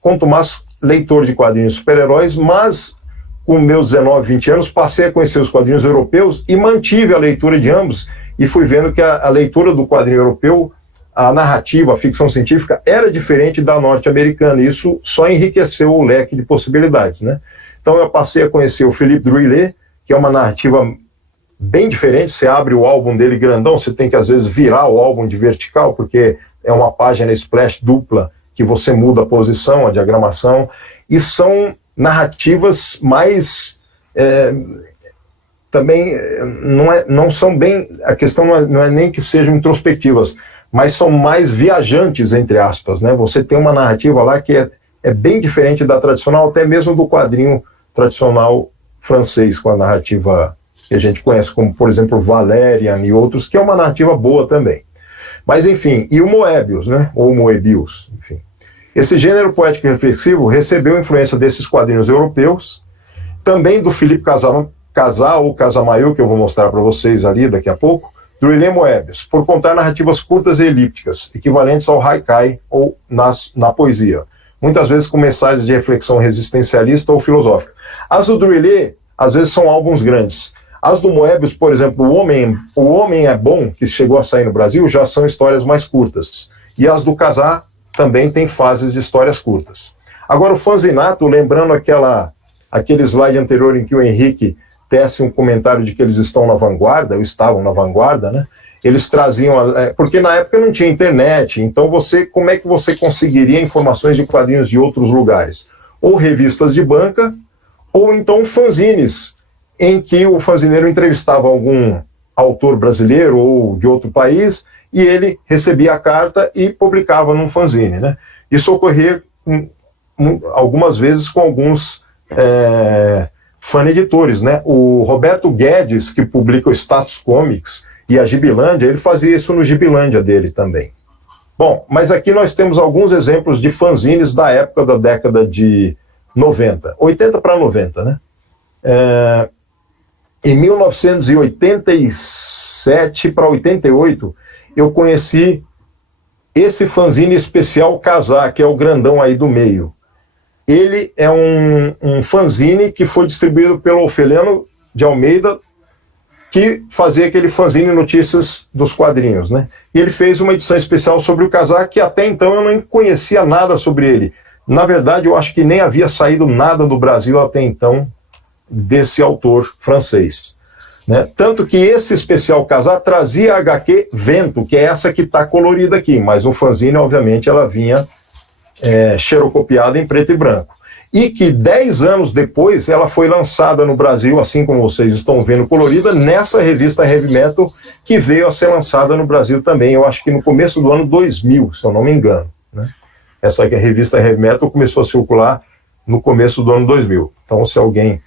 quanto mais leitor de quadrinhos super-heróis, mas com meus 19, 20 anos, passei a conhecer os quadrinhos europeus e mantive a leitura de ambos, e fui vendo que a leitura do quadrinho europeu, a narrativa, a ficção científica, era diferente da norte-americana, e isso só enriqueceu o leque de possibilidades, né? Então eu passei a conhecer o Philippe Druillet, que é uma narrativa bem diferente. Você abre o álbum dele grandão, você tem que às vezes virar o álbum de vertical, porque é uma página splash dupla, que você muda a posição, a diagramação, e são narrativas mais... também não são bem... A questão não é nem que sejam introspectivas, mas são mais viajantes, entre aspas, né? Você tem uma narrativa lá que é bem diferente da tradicional, até mesmo do quadrinho tradicional francês, com a narrativa que a gente conhece, como, por exemplo, Valerian e outros, que é uma narrativa boa também. Mas, enfim, e o Moebius, né? Ou Moebius, enfim. Esse gênero poético e reflexivo recebeu influência desses quadrinhos europeus, também do Philippe Casal, ou Casamayo, que eu vou mostrar para vocês ali daqui a pouco, do Ilê Moebius, por contar narrativas curtas e elípticas, equivalentes ao haikai ou na poesia, muitas vezes com mensagens de reflexão resistencialista ou filosófica. As do Druillet, às vezes, são álbuns grandes. As do Moebius, por exemplo, O Homem é Bom, que chegou a sair no Brasil, já são histórias mais curtas. E as do Casar também tem fases de histórias curtas. Agora, o fanzinato, lembrando aquele slide anterior em que o Henrique tece um comentário de que eles estão na vanguarda, ou estavam na vanguarda, né? Eles traziam... porque na época não tinha internet, então como é que você conseguiria informações de quadrinhos de outros lugares? Ou revistas de banca, ou então fanzines, em que o fanzineiro entrevistava algum autor brasileiro ou de outro país, e ele recebia a carta e publicava num fanzine, né? Isso ocorria algumas vezes com alguns fan-editores, né? O Roberto Guedes, que publica o Status Comics e a Gibilândia, ele fazia isso no Gibilândia dele também. Bom, mas aqui nós temos alguns exemplos de fanzines da época da década de 90, 80 para 90, né? Em 1987 para 88, eu conheci esse fanzine especial Casar, que é o grandão aí do meio. Ele é um fanzine que foi distribuído pelo Ofeliano de Almeida, que fazia aquele fanzine Notícias dos Quadrinhos, né? E ele fez uma edição especial sobre o Casar, que até então eu não conhecia nada sobre ele. Na verdade, eu acho que nem havia saído nada do Brasil até então desse autor francês, né? Tanto que esse especial Casar trazia a HQ Vento, que é essa que está colorida aqui, mas o fanzine, obviamente, ela vinha xerocopiada em preto e branco. e que 10 anos depois ela foi lançada no Brasil, assim como vocês estão vendo colorida, nessa revista Heavy Metal, que veio a ser lançada no Brasil também, eu acho que no começo do ano 2000, se eu não me engano, né? Essa revista Heavy Metal começou a circular no começo do ano 2000. Então, se alguém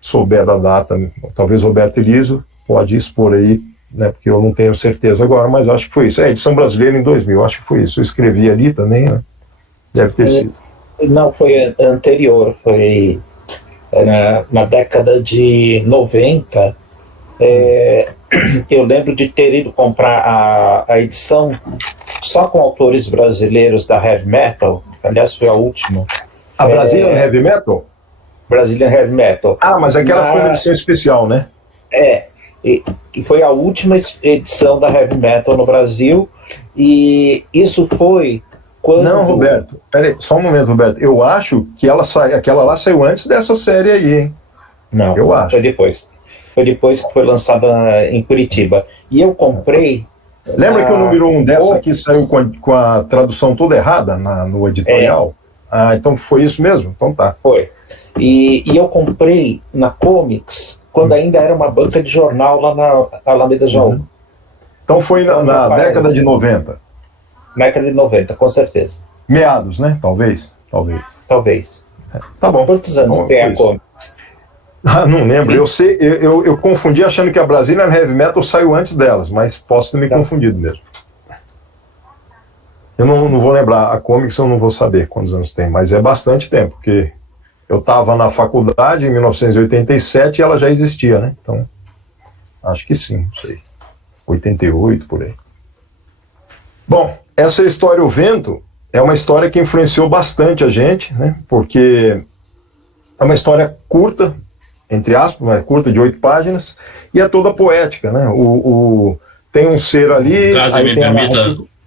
souber da data, talvez Roberto Elísio pode expor aí, né, porque eu não tenho certeza agora, mas acho que foi isso. Edição brasileira em 2000, acho que foi isso. Eu escrevi ali também, né? Deve ter sido. Não, foi anterior, foi na década de 90. Eu lembro de ter ido comprar a edição só com autores brasileiros da Heavy Metal, aliás foi a última. A Brazilian Heavy Metal? Brazilian Heavy Metal. Ah, mas aquela foi uma edição especial, né? E foi a última edição da Heavy Metal no Brasil, e isso foi quando... Não, Roberto, peraí, só um momento, Roberto. Eu acho que aquela lá saiu antes dessa série aí, hein? Não, eu acho. Foi depois. Foi depois que foi lançada em Curitiba. E eu comprei... Lembra que o número 1 dessa aqui saiu com a tradução toda errada no editorial? Ah, então foi isso mesmo? Então tá. Foi. E eu comprei na Comics, quando ainda era uma banca de jornal lá na Alameda Jaú. Então foi na década de 90. Década de 90, com certeza. Meados, né? Talvez. Tá bom. Quantos anos tem a Comics? Ah, não lembro. Eu confundi achando que a Brazilian Heavy Metal saiu antes delas, mas posso ter me confundido mesmo. Eu não vou lembrar. A Comics eu não vou saber quantos anos tem, mas é bastante tempo, porque eu estava na faculdade em 1987 e ela já existia, né? Então, acho que sim, não sei. 88, por aí. Bom, essa história O Vento é uma história que influenciou bastante a gente, né? Porque é uma história curta, entre aspas, mas curta, de 8 páginas, e é toda poética, né? Tem um ser ali... Caso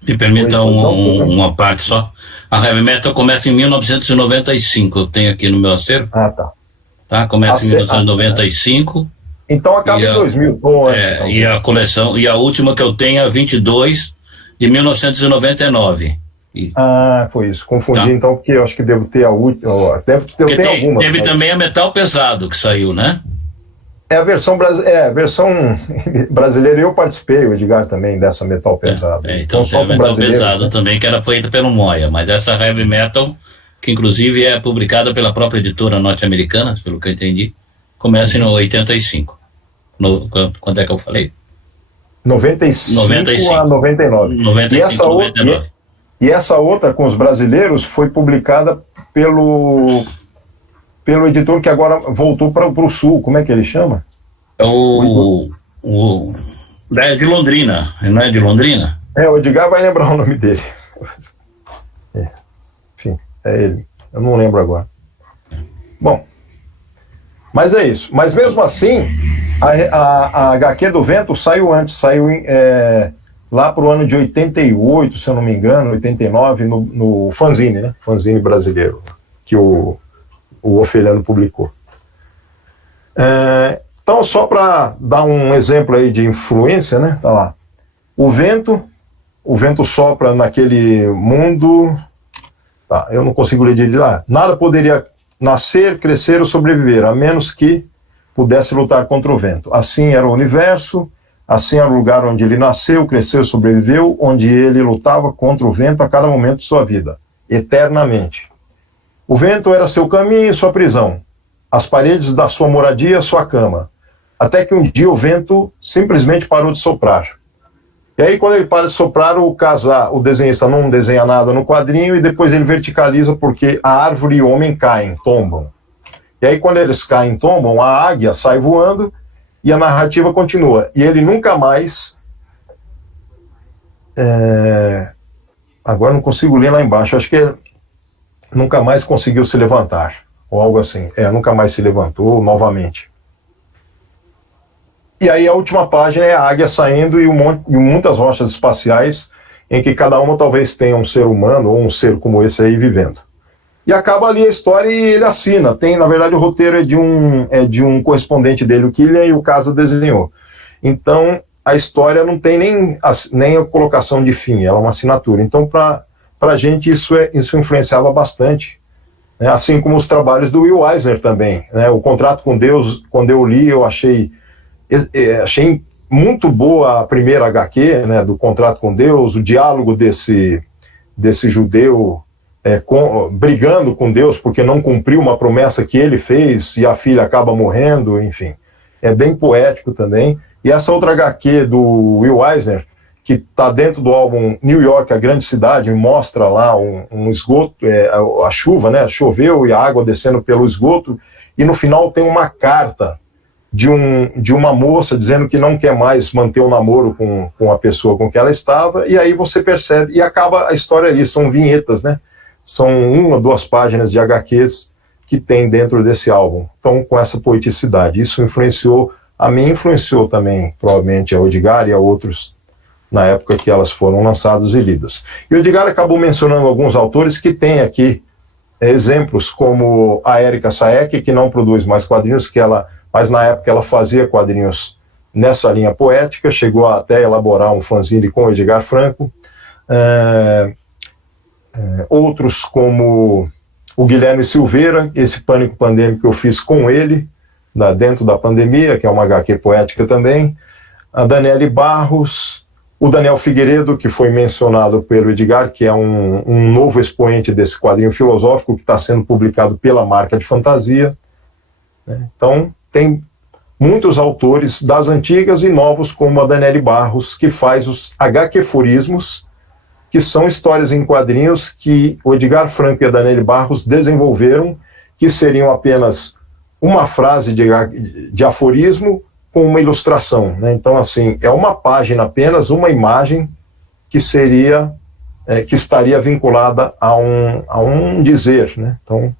me permita uma parte só. A Heavy Metal começa em 1995, eu tenho aqui no meu acervo. Ah, tá. Começa em 1995. Então acaba em 2000. E a coleção, e a última que eu tenho é 22, de 1999. Ah, foi isso. Confundi, então, porque eu acho que devo ter a última. Teve também a Metal Pesado que saiu, né? É a versão brasileira, eu participei, o Edgar também, dessa Metal Pesado. Então tem a Metal Pesado, né? Também, que era feita pelo Moia, mas essa Heavy Metal, que inclusive é publicada pela própria editora norte-americana, pelo que eu entendi, começa em 85. Quanto é que eu falei? 95 a 99. 95 a 99. E essa outra, com os brasileiros, foi publicada pelo editor que agora voltou para o Sul. Como é que ele chama? É é de Londrina, não é de Londrina? O Edgar vai lembrar o nome dele. Enfim, é ele. Eu não lembro agora. Bom, mas é isso. Mas mesmo assim, a HQ do Vento saiu antes, lá para o ano de 88, se eu não me engano, 89, no fanzine, né? Fanzine brasileiro, que o Ofelhano publicou. Então, só para dar um exemplo aí de influência, né? Tá lá. O vento sopra naquele mundo. Tá, eu não consigo ler de lá. Nada poderia nascer, crescer ou sobreviver, a menos que pudesse lutar contra o vento. Assim era o universo, assim era o lugar onde ele nasceu, cresceu, sobreviveu, onde ele lutava contra o vento a cada momento de sua vida, eternamente. O vento era seu caminho e sua prisão, as paredes da sua moradia, sua cama, até que um dia o vento simplesmente parou de soprar. E aí, quando ele para de soprar, o desenhista não desenha nada no quadrinho e depois ele verticaliza porque a árvore e o homem caem, tombam. E aí, quando eles caem, tombam, a águia sai voando e a narrativa continua. E ele nunca mais... Agora não consigo ler lá embaixo, acho que nunca mais conseguiu se levantar, ou algo assim. Nunca mais se levantou novamente. E aí a última página é a águia saindo e muitas rochas espaciais em que cada uma talvez tenha um ser humano ou um ser como esse aí vivendo. E acaba ali a história e ele assina. Na verdade, o roteiro é de um correspondente dele, o Killian, e o Casa desenhou. Então, a história não tem nem a colocação de fim, ela é uma assinatura. Então, para a gente, isso influenciava bastante né? Assim como os trabalhos do Will Eisner também, né? O Contrato com Deus, quando eu li, eu achei muito boa a primeira HQ, né, do Contrato com Deus, o diálogo desse judeu brigando com Deus porque não cumpriu uma promessa que ele fez e a filha acaba morrendo, enfim. É bem poético também. E essa outra HQ do Will Eisner, que está dentro do álbum New York, a Grande Cidade, mostra lá um esgoto, a chuva, né, choveu e a água descendo pelo esgoto, e no final tem uma carta de uma moça dizendo que não quer mais manter o namoro com a pessoa com que ela estava, e aí você percebe, e acaba a história ali, são vinhetas, né? São 1 ou 2 páginas de HQs que tem dentro desse álbum, então com essa poeticidade. Isso influenciou também, provavelmente, a Edgar e a outros, na época que elas foram lançadas e lidas. E o Edgar acabou mencionando alguns autores que tem aqui exemplos, como a Erika Saek, que não produz mais quadrinhos, mas na época ela fazia quadrinhos nessa linha poética, chegou a até elaborar um fanzine com o Edgar Franco. Outros como o Guilherme Silveira, esse Pânico Pandêmico que eu fiz com ele, dentro da pandemia, que é uma HQ poética também. A Daniele Barros, o Daniel Figueiredo, que foi mencionado pelo Edgar, que é um novo expoente desse quadrinho filosófico que está sendo publicado pela Marca de Fantasia. Então, tem muitos autores das antigas e novos, como a Daniele Barros, que faz os HQforismos, que são histórias em quadrinhos que o Edgar Franco e a Daniele Barros desenvolveram, que seriam apenas uma frase de aforismo com uma ilustração, né? Então, assim, é uma página apenas, uma imagem que estaria vinculada a um dizer, né? Então,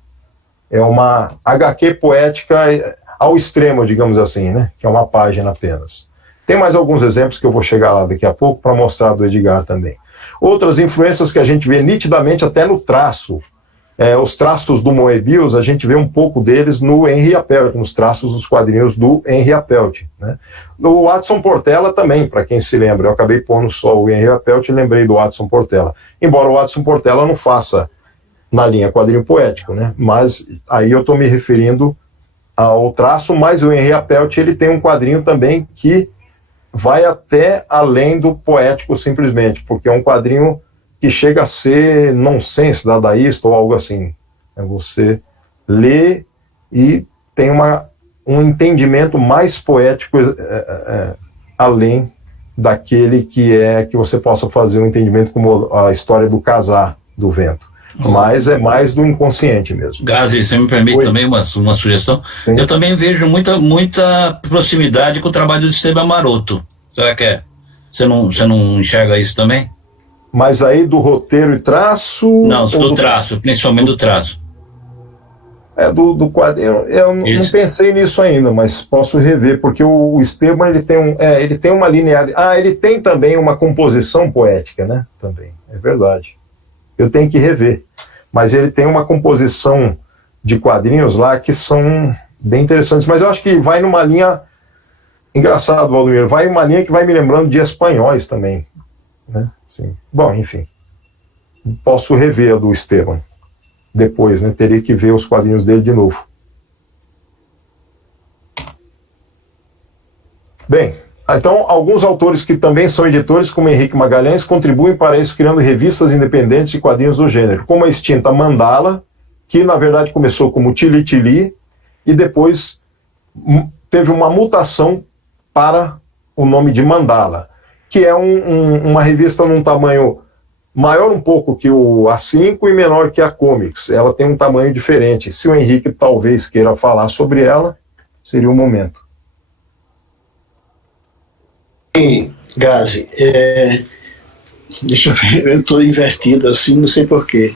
é uma HQ poética ao extremo, digamos assim, né? Que é uma página apenas. Tem mais alguns exemplos que eu vou chegar lá daqui a pouco para mostrar do Edgar também. Outras influências que a gente vê nitidamente até no traço. Os traços do Moebius, a gente vê um pouco deles no Henri Appelt, nos traços dos quadrinhos do Henri Appelt, né? No Watson Portela também, para quem se lembra, eu acabei pondo só o Henri Appelt e lembrei do Watson Portela. Embora o Watson Portela não faça na linha quadrinho poético, né? Mas aí eu estou me referindo ao traço, mas o Henri Appelt, ele tem um quadrinho também que vai até além do poético simplesmente, porque é um quadrinho que chega a ser nonsense, dadaísta ou algo assim. Você lê e tem um entendimento mais poético além daquele que você possa fazer um entendimento como a história do Casar do Vento. Mas é mais do inconsciente mesmo. Gazi, você me permite também uma sugestão? Sim. Eu também vejo muita proximidade com o trabalho de Esteban Maroto. Será que você não enxerga isso também? Mas aí do roteiro e traço? Não, do traço, principalmente do traço. Do quadrinho, eu não pensei nisso ainda, mas posso rever, porque o Esteban, ele tem uma linearidade. Ele tem também uma composição poética, né? Também, é verdade. Eu tenho que rever. Mas ele tem uma composição de quadrinhos lá que são bem interessantes, mas eu acho que vai numa linha, engraçado, Valdomiro, vai uma linha que vai me lembrando de espanhóis também, né? Sim. Bom, enfim, posso rever a do Esteban depois, né? Teria que ver os quadrinhos dele de novo. Bem, então alguns autores que também são editores, como Henrique Magalhães, contribuem para isso criando revistas independentes de quadrinhos do gênero, como a extinta Mandala, que na verdade começou como Tili Tili e depois teve uma mutação para o nome de Mandala, que é uma revista num tamanho maior um pouco que o A5 e menor que a Comics. Ela tem um tamanho diferente. Se o Henrique talvez queira falar sobre ela, seria o momento. Sim, Gazi, deixa eu ver, eu estou invertido assim, não sei porquê.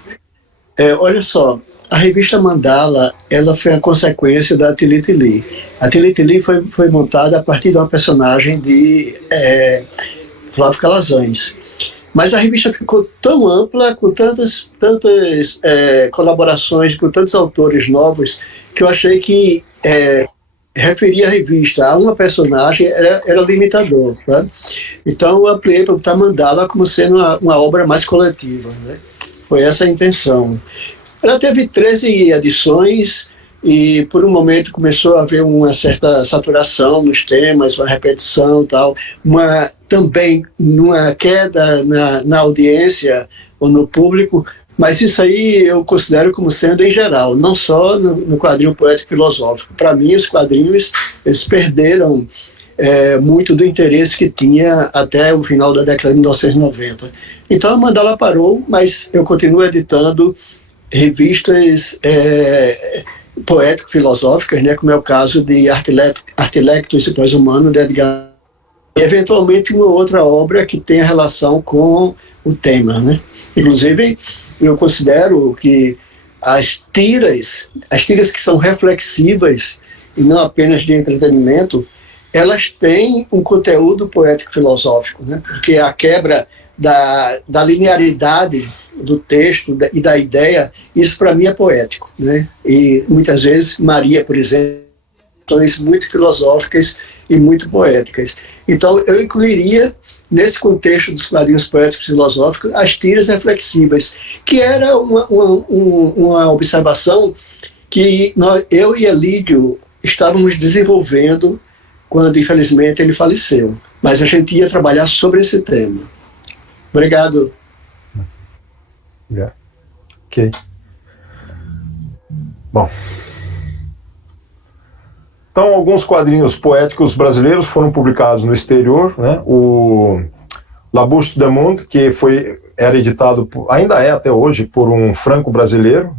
Olha só, a revista Mandala, ela foi a consequência da Tili Tili. A Tili Tili foi montada a partir de uma personagem de Flávio Calazans. Mas a revista ficou tão ampla, com tantas colaborações, com tantos autores novos, que eu achei que referir a revista a uma personagem era limitador, sabe? Então eu ampliei para Mandala como sendo uma obra mais coletiva, né? Foi essa a intenção. Ela teve 13 edições e, por um momento, começou a haver uma certa saturação nos temas, uma repetição e tal, também uma queda na audiência ou no público, mas isso aí eu considero como sendo em geral, não só no quadrinho poético filosófico. Para mim, os quadrinhos eles perderam muito do interesse que tinha até o final da década de 1990. Então a Mandala parou, mas eu continuo editando revistas poético-filosóficas, né, como é o caso de Artilectus e Pós-Humano, de Edgar, e eventualmente uma outra obra que tenha relação com o tema, né? Inclusive, eu considero que as tiras que são reflexivas e não apenas de entretenimento, elas têm um conteúdo poético-filosófico, né? Porque a quebra da linearidade do texto e da ideia, isso para mim é poético, né? E muitas vezes Maria, por exemplo, são muito filosóficas e muito poéticas. Então eu incluiria nesse contexto dos quadrinhos poéticos filosóficos as tiras reflexivas, que era uma observação que eu e Elídio estávamos desenvolvendo quando infelizmente ele faleceu, mas a gente ia trabalhar sobre esse tema. Obrigado. Ok. Bom. Então, alguns quadrinhos poéticos brasileiros foram publicados no exterior, né? O La Bouche du Monde, que era editado, ainda é até hoje, por um franco-brasileiro,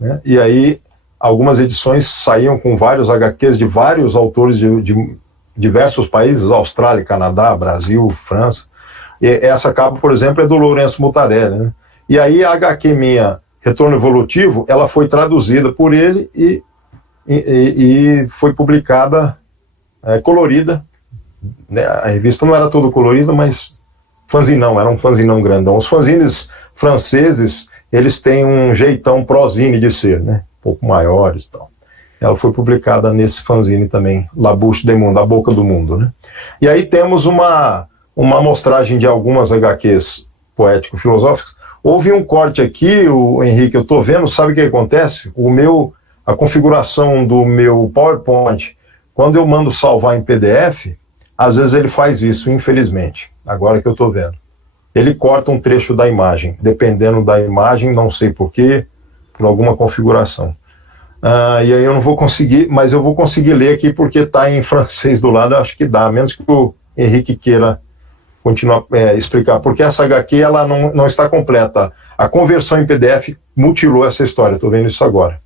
né? E aí algumas edições saíam com vários HQs de vários autores de diversos países, Austrália, Canadá, Brasil, França. E essa capa, por exemplo, é do Lourenço Mutarelli, né? E aí a HQ minha, Retorno Evolutivo, ela foi traduzida por ele e foi publicada colorida, né? A revista não era toda colorida, mas fanzinão, era um fanzinão grandão. Os fanzines franceses, eles têm um jeitão prozine de ser, né? Um pouco maiores e tal. Ela foi publicada nesse fanzine também, La Bouche du Monde, A Boca do Mundo, né? E aí temos uma amostragem de algumas HQs poético-filosóficas. Houve um corte aqui, o Henrique, eu estou vendo, sabe o que acontece? A configuração do meu PowerPoint, quando eu mando salvar em PDF, às vezes ele faz isso, infelizmente, agora que eu estou vendo. Ele corta um trecho da imagem, dependendo da imagem, não sei porquê, por alguma configuração. E aí eu não vou conseguir, mas eu vou conseguir ler aqui porque está em francês do lado, eu acho que dá, a menos que o Henrique queira continuar explicar, porque essa HQ ela não está completa. A conversão em PDF mutilou essa história, estou vendo isso agora.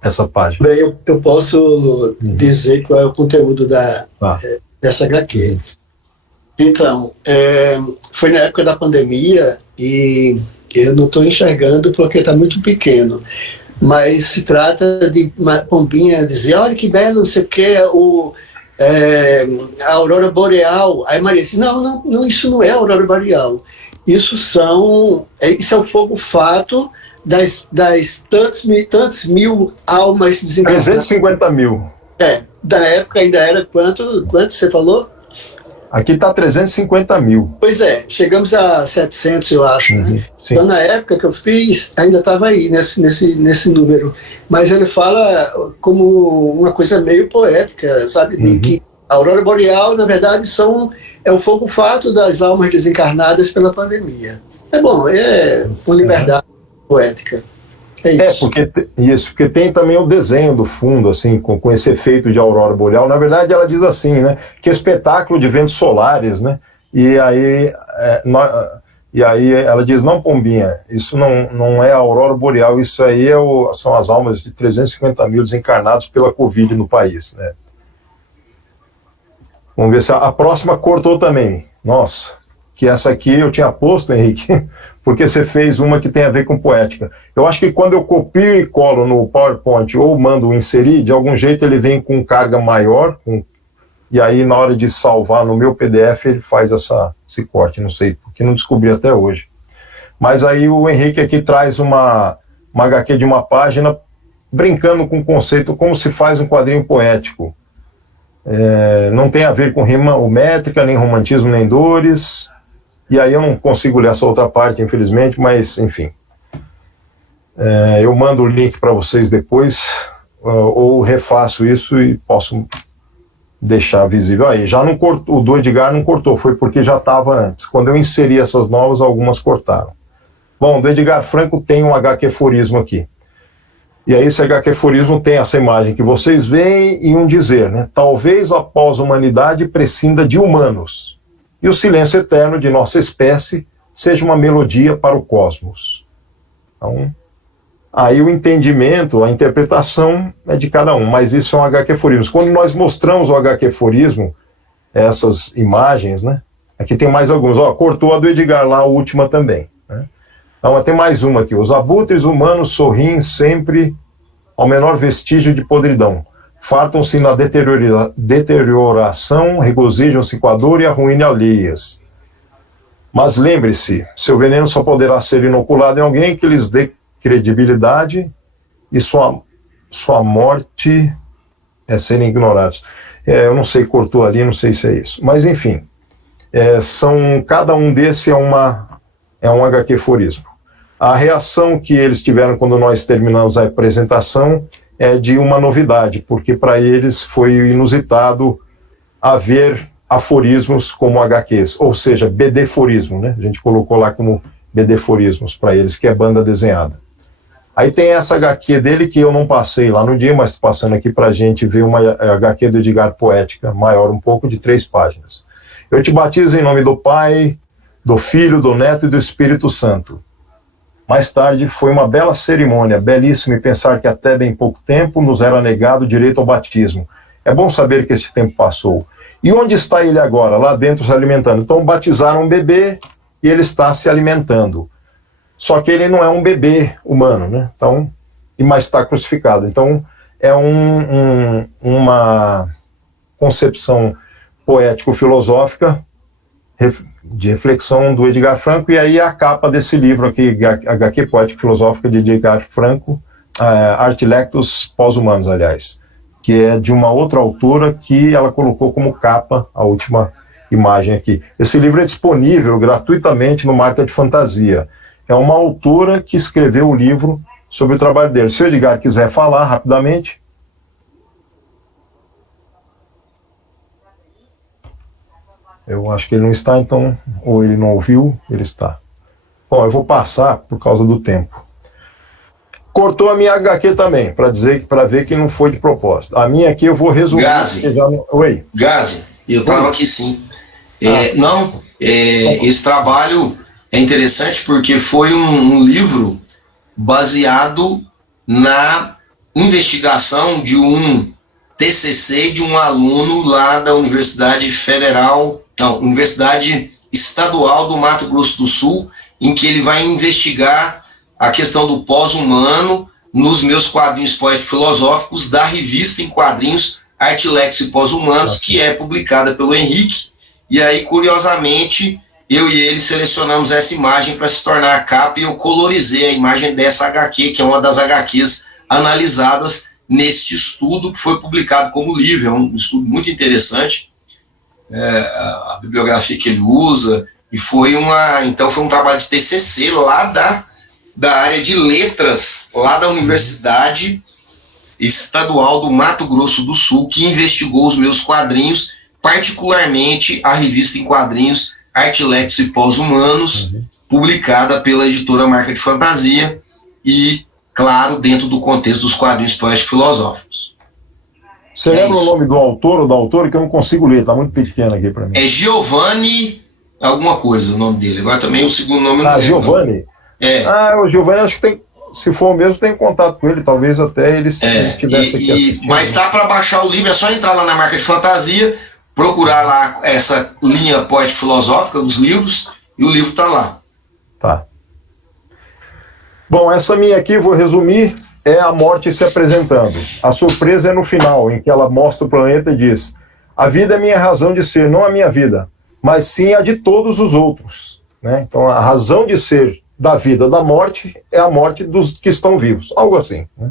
Essa página. Bem, eu posso dizer qual é o conteúdo dessa HQ. Então, foi na época da pandemia e eu não estou enxergando porque está muito pequeno, mas se trata de uma pombinha dizer, olha que belo, não sei o que, a aurora boreal. Aí Maria disse, não, isso não é a aurora boreal. Isso é o fogo-fato das tantos mil almas desencarnadas. 350 mil. Da época ainda era quanto você falou? Aqui está 350 mil. Pois é, chegamos a 700, eu acho. Né? Então, na época que eu fiz, ainda estava aí, nesse número. Mas ele fala como uma coisa meio poética, sabe? De que a aurora boreal, na verdade, é o fogo-fato das almas desencarnadas pela pandemia. É bom, é uma liberdade poética. É isso. Porque tem também o desenho do fundo, assim, com esse efeito de aurora boreal. Na verdade, ela diz assim, né, que é espetáculo de ventos solares, né, e aí ela diz, não, pombinha, isso não é a aurora boreal, isso aí são as almas de 350 mil desencarnados pela Covid no país, né. Vamos ver se a próxima cortou também. Nossa, que essa aqui eu tinha posto, Henrique, porque você fez uma que tem a ver com poética. Eu acho que quando eu copio e colo no PowerPoint ou mando inserir, de algum jeito ele vem com carga maior, e aí na hora de salvar no meu PDF ele faz esse corte, não sei, porque não descobri até hoje. Mas aí o Henrique aqui traz uma HQ de uma página, brincando com o conceito, como se faz um quadrinho poético. Não tem a ver com rima métrica, nem romantismo, nem dores. E aí eu não consigo ler essa outra parte, infelizmente, mas, enfim. Eu mando o link para vocês depois, ou refaço isso e posso deixar visível aí. Já não cortou, o do Edgar não cortou, foi porque já estava antes. Quando eu inseri essas novas, algumas cortaram. Bom, do Edgar Franco tem um HQ-forismo aqui. E aí esse HQ-forismo tem essa imagem que vocês veem e um dizer, né? Talvez a pós-humanidade prescinda de humanos, e o silêncio eterno de nossa espécie seja uma melodia para o cosmos. Então, aí o entendimento, a interpretação é de cada um, mas isso é um HQ-forismo. Quando nós mostramos o HQ-forismo, essas imagens, né? Aqui tem mais alguns. Ó, cortou a do Edgar lá, a última também, né? Então tem mais uma aqui. Os abutres humanos sorriem sempre ao menor vestígio de podridão. Fartam-se na deterioração, regozijam-se com a dor e a ruína alheias. Mas lembre-se, seu veneno só poderá ser inoculado em alguém que lhes dê credibilidade e sua morte é serem ignorados. Eu não sei, cortou ali, não sei se é isso. Mas enfim, cada um desse é um HQ-forismo. A reação que eles tiveram quando nós terminamos a apresentação é de uma novidade, porque para eles foi inusitado haver aforismos como HQs, ou seja, BD-forismo, né? A gente colocou lá como BD-forismos para eles, que é banda desenhada. Aí tem essa HQ dele que eu não passei lá no dia, mas estou passando aqui para a gente ver uma HQ do Edgar Poética, maior um pouco, de 3 páginas. Eu te batizo em nome do Pai, do Filho, do Neto e do Espírito Santo. Mais tarde foi uma bela cerimônia, belíssimo, e pensar que até bem pouco tempo nos era negado o direito ao batismo. É bom saber que esse tempo passou. E onde está ele agora? Lá dentro se alimentando. Então batizaram um bebê e ele está se alimentando. Só que ele não é um bebê humano, né? Então, mas está crucificado. Então é uma concepção poético-filosófica de reflexão do Edgar Franco, e aí a capa desse livro aqui, HQ Poética Filosófica de Edgar Franco, Arte Lectus Pós-Humanos, aliás, que é de uma outra autora que ela colocou como capa a última imagem aqui. Esse livro é disponível gratuitamente no Marca de Fantasia. É uma autora que escreveu o livro sobre o trabalho dele. Se o Edgar quiser falar rapidamente. Eu acho que ele não está, então, ou ele não ouviu, ele está. Bom, eu vou passar por causa do tempo. Cortou a minha HQ também, para ver que não foi de propósito. A minha aqui eu vou resumir. Gazi, Oi. Gazi, eu estava aqui sim. Esse trabalho é interessante porque foi um livro baseado na investigação de um TCC de um aluno lá da Universidade Estadual do Mato Grosso do Sul, em que ele vai investigar a questão do pós-humano nos meus quadrinhos poético-filosóficos da revista em quadrinhos Arte Lectus e Pós-Humanos, que é publicada pelo Henrique. E aí, curiosamente, eu e ele selecionamos essa imagem para se tornar a capa, e eu colorizei a imagem dessa HQ, que é uma das HQs analisadas neste estudo que foi publicado como livro. É um estudo muito interessante, a bibliografia que ele usa, e foi um trabalho de TCC lá da área de letras, lá da Universidade Estadual do Mato Grosso do Sul, que investigou os meus quadrinhos, particularmente a revista em quadrinhos Arte Lectus e Pós-Humanos, publicada pela editora Marca de Fantasia, e, claro, dentro do contexto dos quadrinhos poético-filosóficos. Você lembra o nome do autor ou da autora, que eu não consigo ler, está muito pequeno aqui para mim. É Giovanni alguma coisa o nome dele. Agora também o segundo nome não é. Giovanni? O Giovanni, acho que tem, se for o mesmo, tem contato com ele, talvez até ele estivesse aqui assistindo. Mas dá para baixar o livro, é só entrar lá na Marca de Fantasia, procurar lá essa linha poético-filosófica dos livros, e o livro está lá. Tá. Bom, essa minha aqui, vou resumir, é a morte se apresentando. A surpresa é no final, em que ela mostra o planeta e diz: a vida é minha razão de ser, não a minha vida, mas sim a de todos os outros, né? Então, a razão de ser da vida, da morte, é a morte dos que estão vivos, algo assim, né?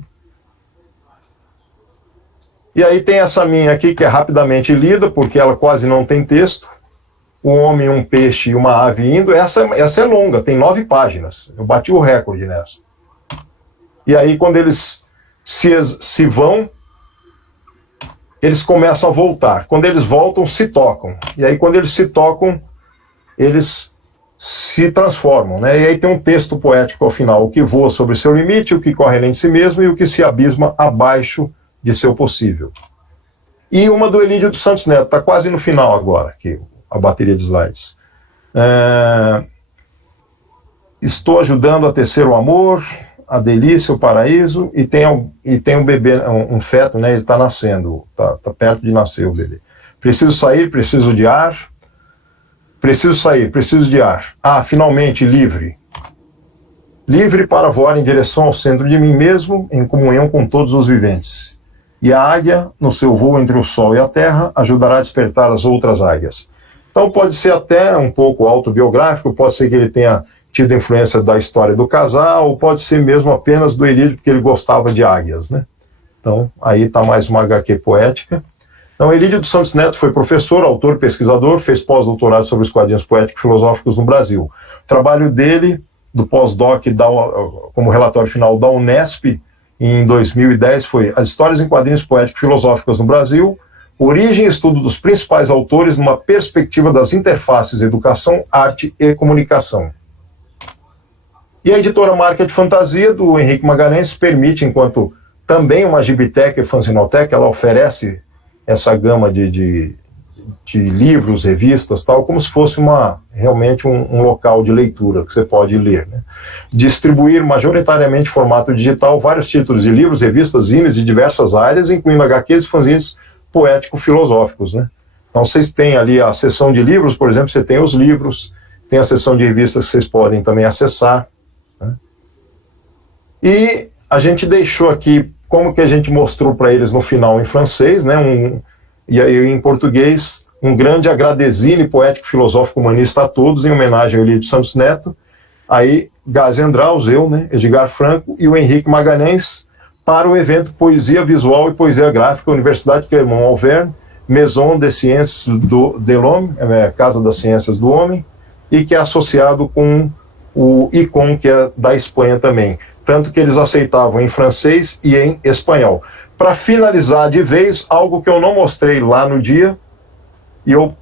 E aí tem essa minha aqui, que é rapidamente lida, porque ela quase não tem texto. O homem, um peixe e uma ave indo. Essa é longa, tem 9 páginas. Eu bati o recorde nessa. E aí, quando eles se vão, eles começam a voltar. Quando eles voltam, se tocam. E aí, quando eles se tocam, eles se transformam, né? E aí tem um texto poético ao final: o que voa sobre seu limite, o que corre além de si mesmo e o que se abisma abaixo de seu possível. E uma do Elídio dos Santos Neto, está quase no final agora, aqui, a bateria de slides. Estou ajudando a tecer o amor, a delícia, o paraíso, e tem um bebê, um feto, né? Ele está nascendo, está perto de nascer o bebê. Preciso sair, preciso de ar. Preciso sair, preciso de ar. Finalmente, livre. Livre para voar em direção ao centro de mim mesmo, em comunhão com todos os viventes. E a águia, no seu voo entre o sol e a terra, ajudará a despertar as outras águias. Então pode ser até um pouco autobiográfico, pode ser que ele tenha tido influência da história do casal, ou pode ser mesmo apenas do Elídio, porque ele gostava de águias, né? Então, aí está mais uma HQ poética. Então, Elídio dos Santos Neto foi professor, autor, pesquisador, fez pós-doutorado sobre os quadrinhos poéticos filosóficos no Brasil. O trabalho dele, do pós-doc como relatório final da Unesp, em 2010, foi As Histórias em Quadrinhos Poéticos Filosóficos no Brasil, origem e estudo dos principais autores numa perspectiva das interfaces educação, arte e comunicação. E a editora Marca de Fantasia, do Henrique Magalhães, permite, enquanto também uma gibiteca e fanzinoteca, ela oferece essa gama de livros, revistas, tal, como se fosse realmente um local de leitura que você pode ler, né? Distribuir majoritariamente em formato digital vários títulos de livros, revistas, zines de diversas áreas, incluindo HQs e fanzines poético-filosóficos, né? Então vocês têm ali a seção de livros, por exemplo, você tem os livros, tem a seção de revistas que vocês podem também acessar, né? E a gente deixou aqui como que a gente mostrou para eles no final em francês, né? E aí em português, um grande agradezile poético, filosófico, humanista a todos, em homenagem ao Elídio Santos Neto. Aí Gazi Andraus, eu, né? Edgar Franco e o Henrique Magalhães, para o evento Poesia Visual e Poesia Gráfica, Universidade Clermont-Auvergne, Maison des Sciences de l'Homme, Casa das Ciências do Homem, e que é associado com o ICOM, que é da Espanha também. Tanto que eles aceitavam em francês e em espanhol. Para finalizar de vez, algo que eu não mostrei lá no dia, e eu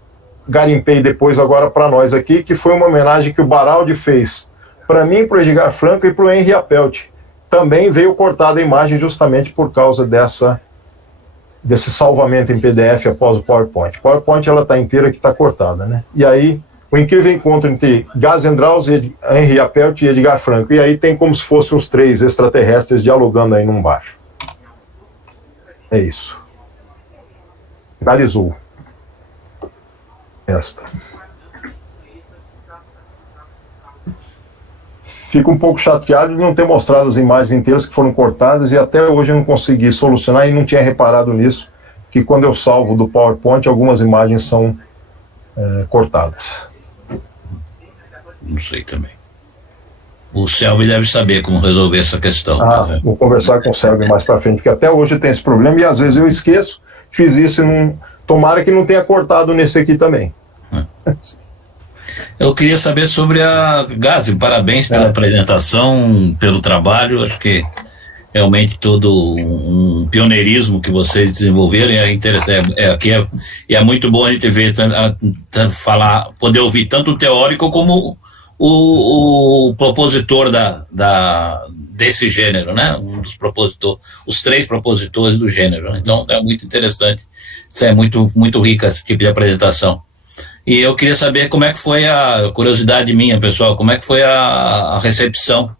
garimpei depois agora para nós aqui, que foi uma homenagem que o Baraldi fez para mim, para o Edgar Franco e para o Henri Appelt. Também veio cortada a imagem justamente por causa desse salvamento em PDF após o PowerPoint. PowerPoint ela está inteira que está cortada, né? E aí, o incrível encontro entre Gazi Andraus, Henri Appelt e Edgar Franco. E aí tem como se fossem os três extraterrestres dialogando aí num bar. É isso. Finalizou. Esta. Fico um pouco chateado de não ter mostrado as imagens inteiras que foram cortadas e até hoje eu não consegui solucionar e não tinha reparado nisso, que quando eu salvo do PowerPoint algumas imagens são cortadas. Não sei também. O Selby deve saber como resolver essa questão. Vou conversar com o Selby mais para frente, porque até hoje tem esse problema e às vezes eu esqueço, fiz isso e não... Tomara que não tenha cortado nesse aqui também. Eu queria saber sobre a Gazi. Parabéns pela apresentação, pelo trabalho. Acho que realmente todo um pioneirismo que vocês desenvolveram é interessante. É muito bom a gente ver, poder ouvir tanto o teórico como o propositor desse gênero, né? Um dos propositores, os três propositores do gênero. Então é muito interessante. Isso é muito, muito rica esse tipo de apresentação. E eu queria saber como é que foi a curiosidade minha, pessoal, como é que foi a recepção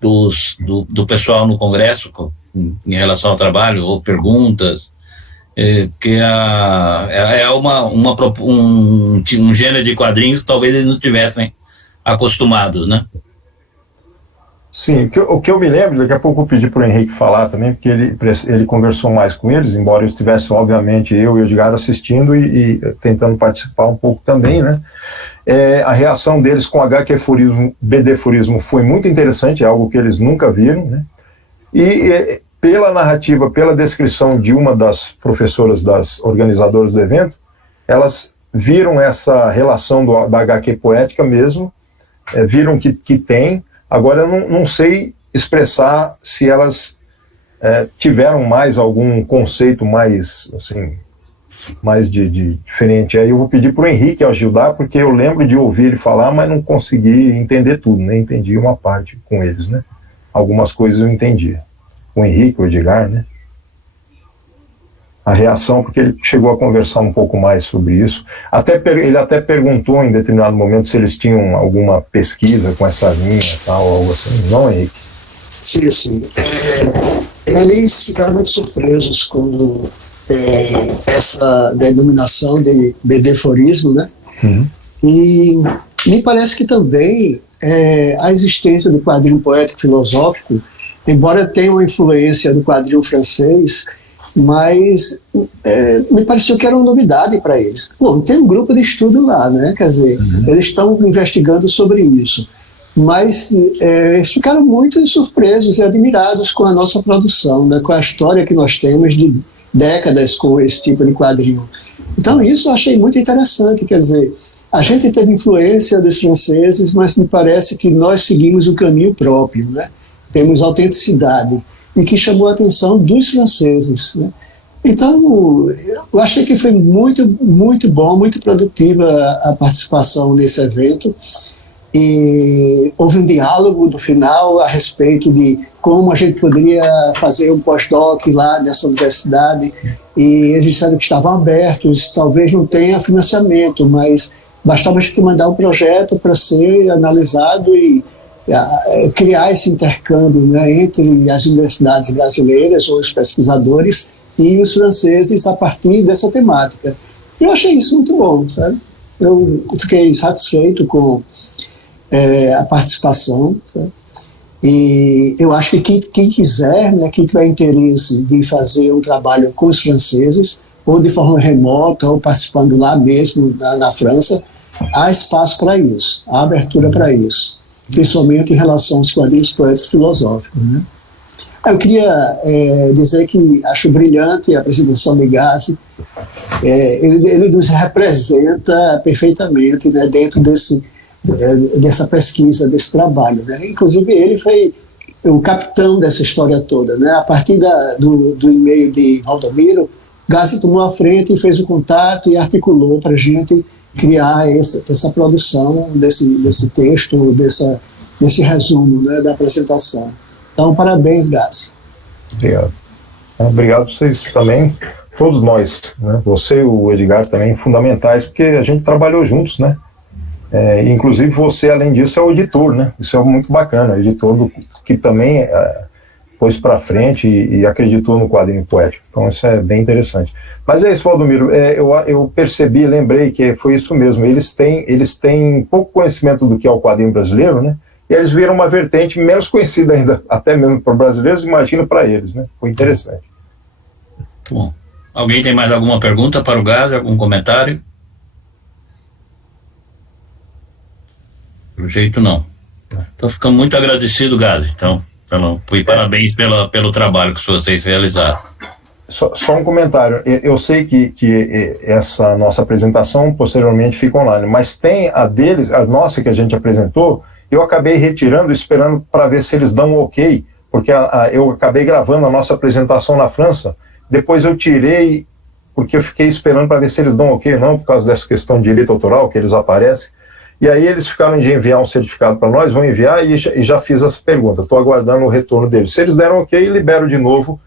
do pessoal no Congresso em relação ao trabalho, ou perguntas, porque um gênero de quadrinhos que talvez eles não estivessem acostumados, né? Sim, o que eu me lembro, daqui a pouco eu pedi para o Henrique falar também, porque ele conversou mais com eles, embora eu estivesse, obviamente, eu e o Edgar assistindo e tentando participar um pouco também, né? A reação deles com HQ-furismo, BD-furismo foi muito interessante, é algo que eles nunca viram, né? E pela narrativa, pela descrição de uma das professoras, das organizadoras do evento, elas viram essa relação da HQ poética mesmo, viram que tem. Agora, eu não sei expressar se elas tiveram mais algum conceito mais, assim, mais de diferente. Aí eu vou pedir para o Henrique ajudar, porque eu lembro de ouvir ele falar, mas não consegui entender tudo, né? Entendi uma parte com eles, né? Algumas coisas eu entendi. O Henrique, o Edgar, né? A reação, porque ele chegou a conversar um pouco mais sobre isso. Ele até perguntou em determinado momento se eles tinham alguma pesquisa com essa linha e tal, algo assim. Não, Henrique? Sim, sim. Eles ficaram muito surpresos com essa denominação de bedeforismo, né? Uhum. E me parece que também a existência do quadrinho poético filosófico, embora tenha uma influência do quadrinho francês, mas me pareceu que era uma novidade para eles. Bom, tem um grupo de estudo lá, né? Quer dizer, eles estão investigando sobre isso, mas eles ficaram muito surpresos e admirados com a nossa produção, né? Com a história que nós temos de décadas com esse tipo de quadrinho. Então isso eu achei muito interessante, quer dizer, a gente teve influência dos franceses, mas me parece que nós seguimos o caminho próprio, né? Temos autenticidade, e que chamou a atenção dos franceses, né? Então, eu achei que foi muito, muito bom, muito produtiva a participação nesse evento, e houve um diálogo no final a respeito de como a gente poderia fazer um pós-doc lá nessa universidade, e eles disseram que estavam abertos, talvez não tenha financiamento, mas bastava a gente mandar um projeto para ser analisado e criar esse intercâmbio, né, entre as universidades brasileiras ou os pesquisadores e os franceses a partir dessa temática. Eu achei isso muito bom, sabe? Eu fiquei satisfeito com a participação, sabe? E eu acho que quem quiser, né, quem tiver interesse de fazer um trabalho com os franceses, ou de forma remota, ou participando lá mesmo na França, há espaço para isso, há abertura para isso, principalmente em relação aos quadrinhos poéticos filosóficos, né? Eu queria dizer que acho brilhante a apresentação de Gazi. Ele nos representa perfeitamente, né, dentro dessa pesquisa, desse trabalho, né? Inclusive ele foi o capitão dessa história toda, né? A partir do e-mail de Valdomiro, Gazi tomou a frente e fez o contato e articulou para a gente criar essa produção desse texto, desse resumo, né, da apresentação. Então, parabéns, Gazi. Obrigado. Obrigado a vocês também, todos nós, né? Você e o Edgar também, fundamentais, porque a gente trabalhou juntos, né? Inclusive você, além disso, é o editor, né? Isso é muito bacana, editor que também pôs para frente e acreditou no quadrinho poético. Então isso é bem interessante. Mas é isso, Valdomiro, eu percebi, lembrei que foi isso mesmo. Eles têm pouco conhecimento do que é o quadrinho brasileiro, né? E eles viram uma vertente menos conhecida ainda, até mesmo para brasileiros, imagino para eles, né? Foi interessante. Bom, alguém tem mais alguma pergunta para o Gazi, algum comentário? Pelo jeito não. Então ficamos muito agradecidos, Gazi, então, e parabéns pelo trabalho que vocês realizaram. Só um comentário, eu sei que essa nossa apresentação posteriormente fica online, mas tem a deles, a nossa que a gente apresentou, eu acabei retirando, esperando para ver se eles dão um ok, porque eu acabei gravando a nossa apresentação na França, depois eu tirei, porque eu fiquei esperando para ver se eles dão ok ou não, por causa dessa questão de direito autoral, que eles aparecem, e aí eles ficaram de enviar um certificado para nós, vão enviar, e já fiz essa pergunta, estou aguardando o retorno deles. Se eles deram ok, libero de novo,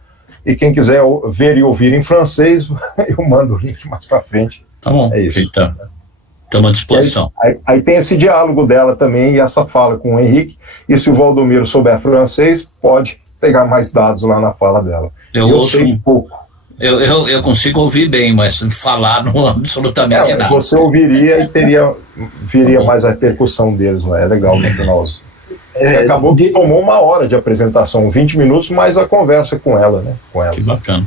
e quem quiser ver e ouvir em francês, eu mando o link mais para frente. Tá bom, é isso. Estamos à disposição. Aí tem esse diálogo dela também, e essa fala com o Henrique, e se o Valdomiro souber francês, pode pegar mais dados lá na fala dela. Eu sei pouco. Eu consigo ouvir bem, mas falar não absolutamente nada. Você ouviria e viria mais a repercussão deles, não é? É legal no final. Acabou que tomou 1 hora de apresentação, 20 minutos, mais a conversa com ela, né? Que bacana.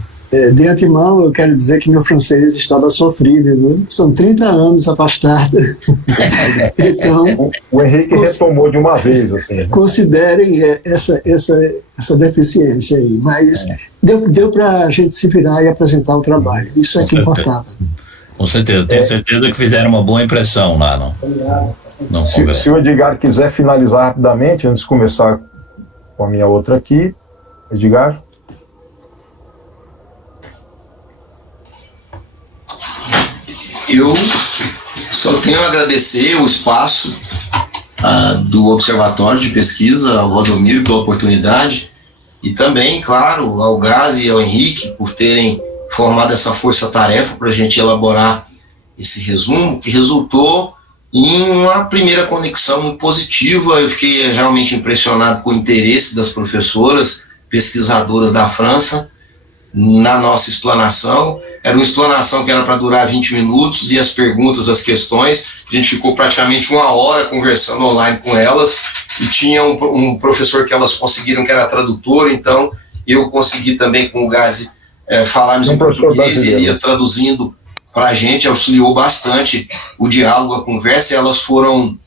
De antemão, eu quero dizer que meu francês estava sofrível, viu? São 30 anos afastado. Então, o Henrique retomou de uma vez, assim. Né? Considerem essa deficiência aí, mas deu para a gente se virar e apresentar o trabalho. Isso é que importava. Com certeza, tenho certeza que fizeram uma boa impressão lá. Se o Edgar quiser finalizar rapidamente, antes de começar com a minha outra aqui. Edgar? Eu só tenho a agradecer o espaço do Observatório de Pesquisa, ao Valdomiro pela oportunidade, e também, claro, ao Gazi e ao Henrique por terem formado essa força-tarefa para a gente elaborar esse resumo, que resultou em uma primeira conexão muito positiva. Eu fiquei realmente impressionado com o interesse das professoras, pesquisadoras da França, na nossa explanação. Era uma explanação que era para durar 20 minutos, e as perguntas, as questões, a gente ficou praticamente 1 hora conversando online com elas, e tinha um professor que elas conseguiram, que era tradutor, então eu consegui também com o Gazi falarmos em português, e ele ia traduzindo para a gente, auxiliou bastante o diálogo, a conversa, e elas foram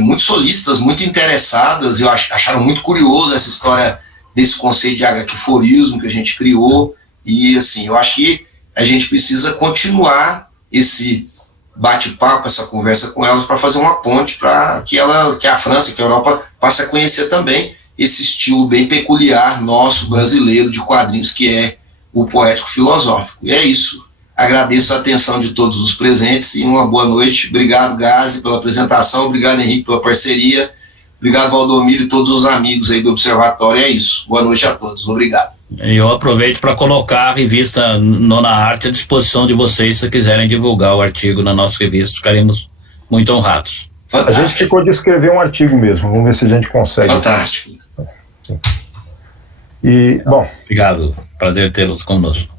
muito solícitas, muito interessadas, acharam muito curioso essa história desse conceito de HQforismo que a gente criou, e assim, eu acho que a gente precisa continuar esse bate-papo, essa conversa com elas, para fazer uma ponte para que a França, que a Europa passe a conhecer também esse estilo bem peculiar nosso, brasileiro, de quadrinhos, que é o poético-filosófico. E é isso. Agradeço a atenção de todos os presentes e uma boa noite. Obrigado, Gazi, pela apresentação. Obrigado, Henrique, pela parceria. Obrigado, Valdomiro, e todos os amigos aí do Observatório. É isso. Boa noite a todos. Obrigado. Eu aproveito para colocar a revista Nona Arte à disposição de vocês, se quiserem divulgar o artigo na nossa revista, ficaremos muito honrados. Fantástico. A gente ficou de escrever um artigo mesmo, vamos ver se a gente consegue. Fantástico. E, bom. Obrigado, prazer tê-los conosco.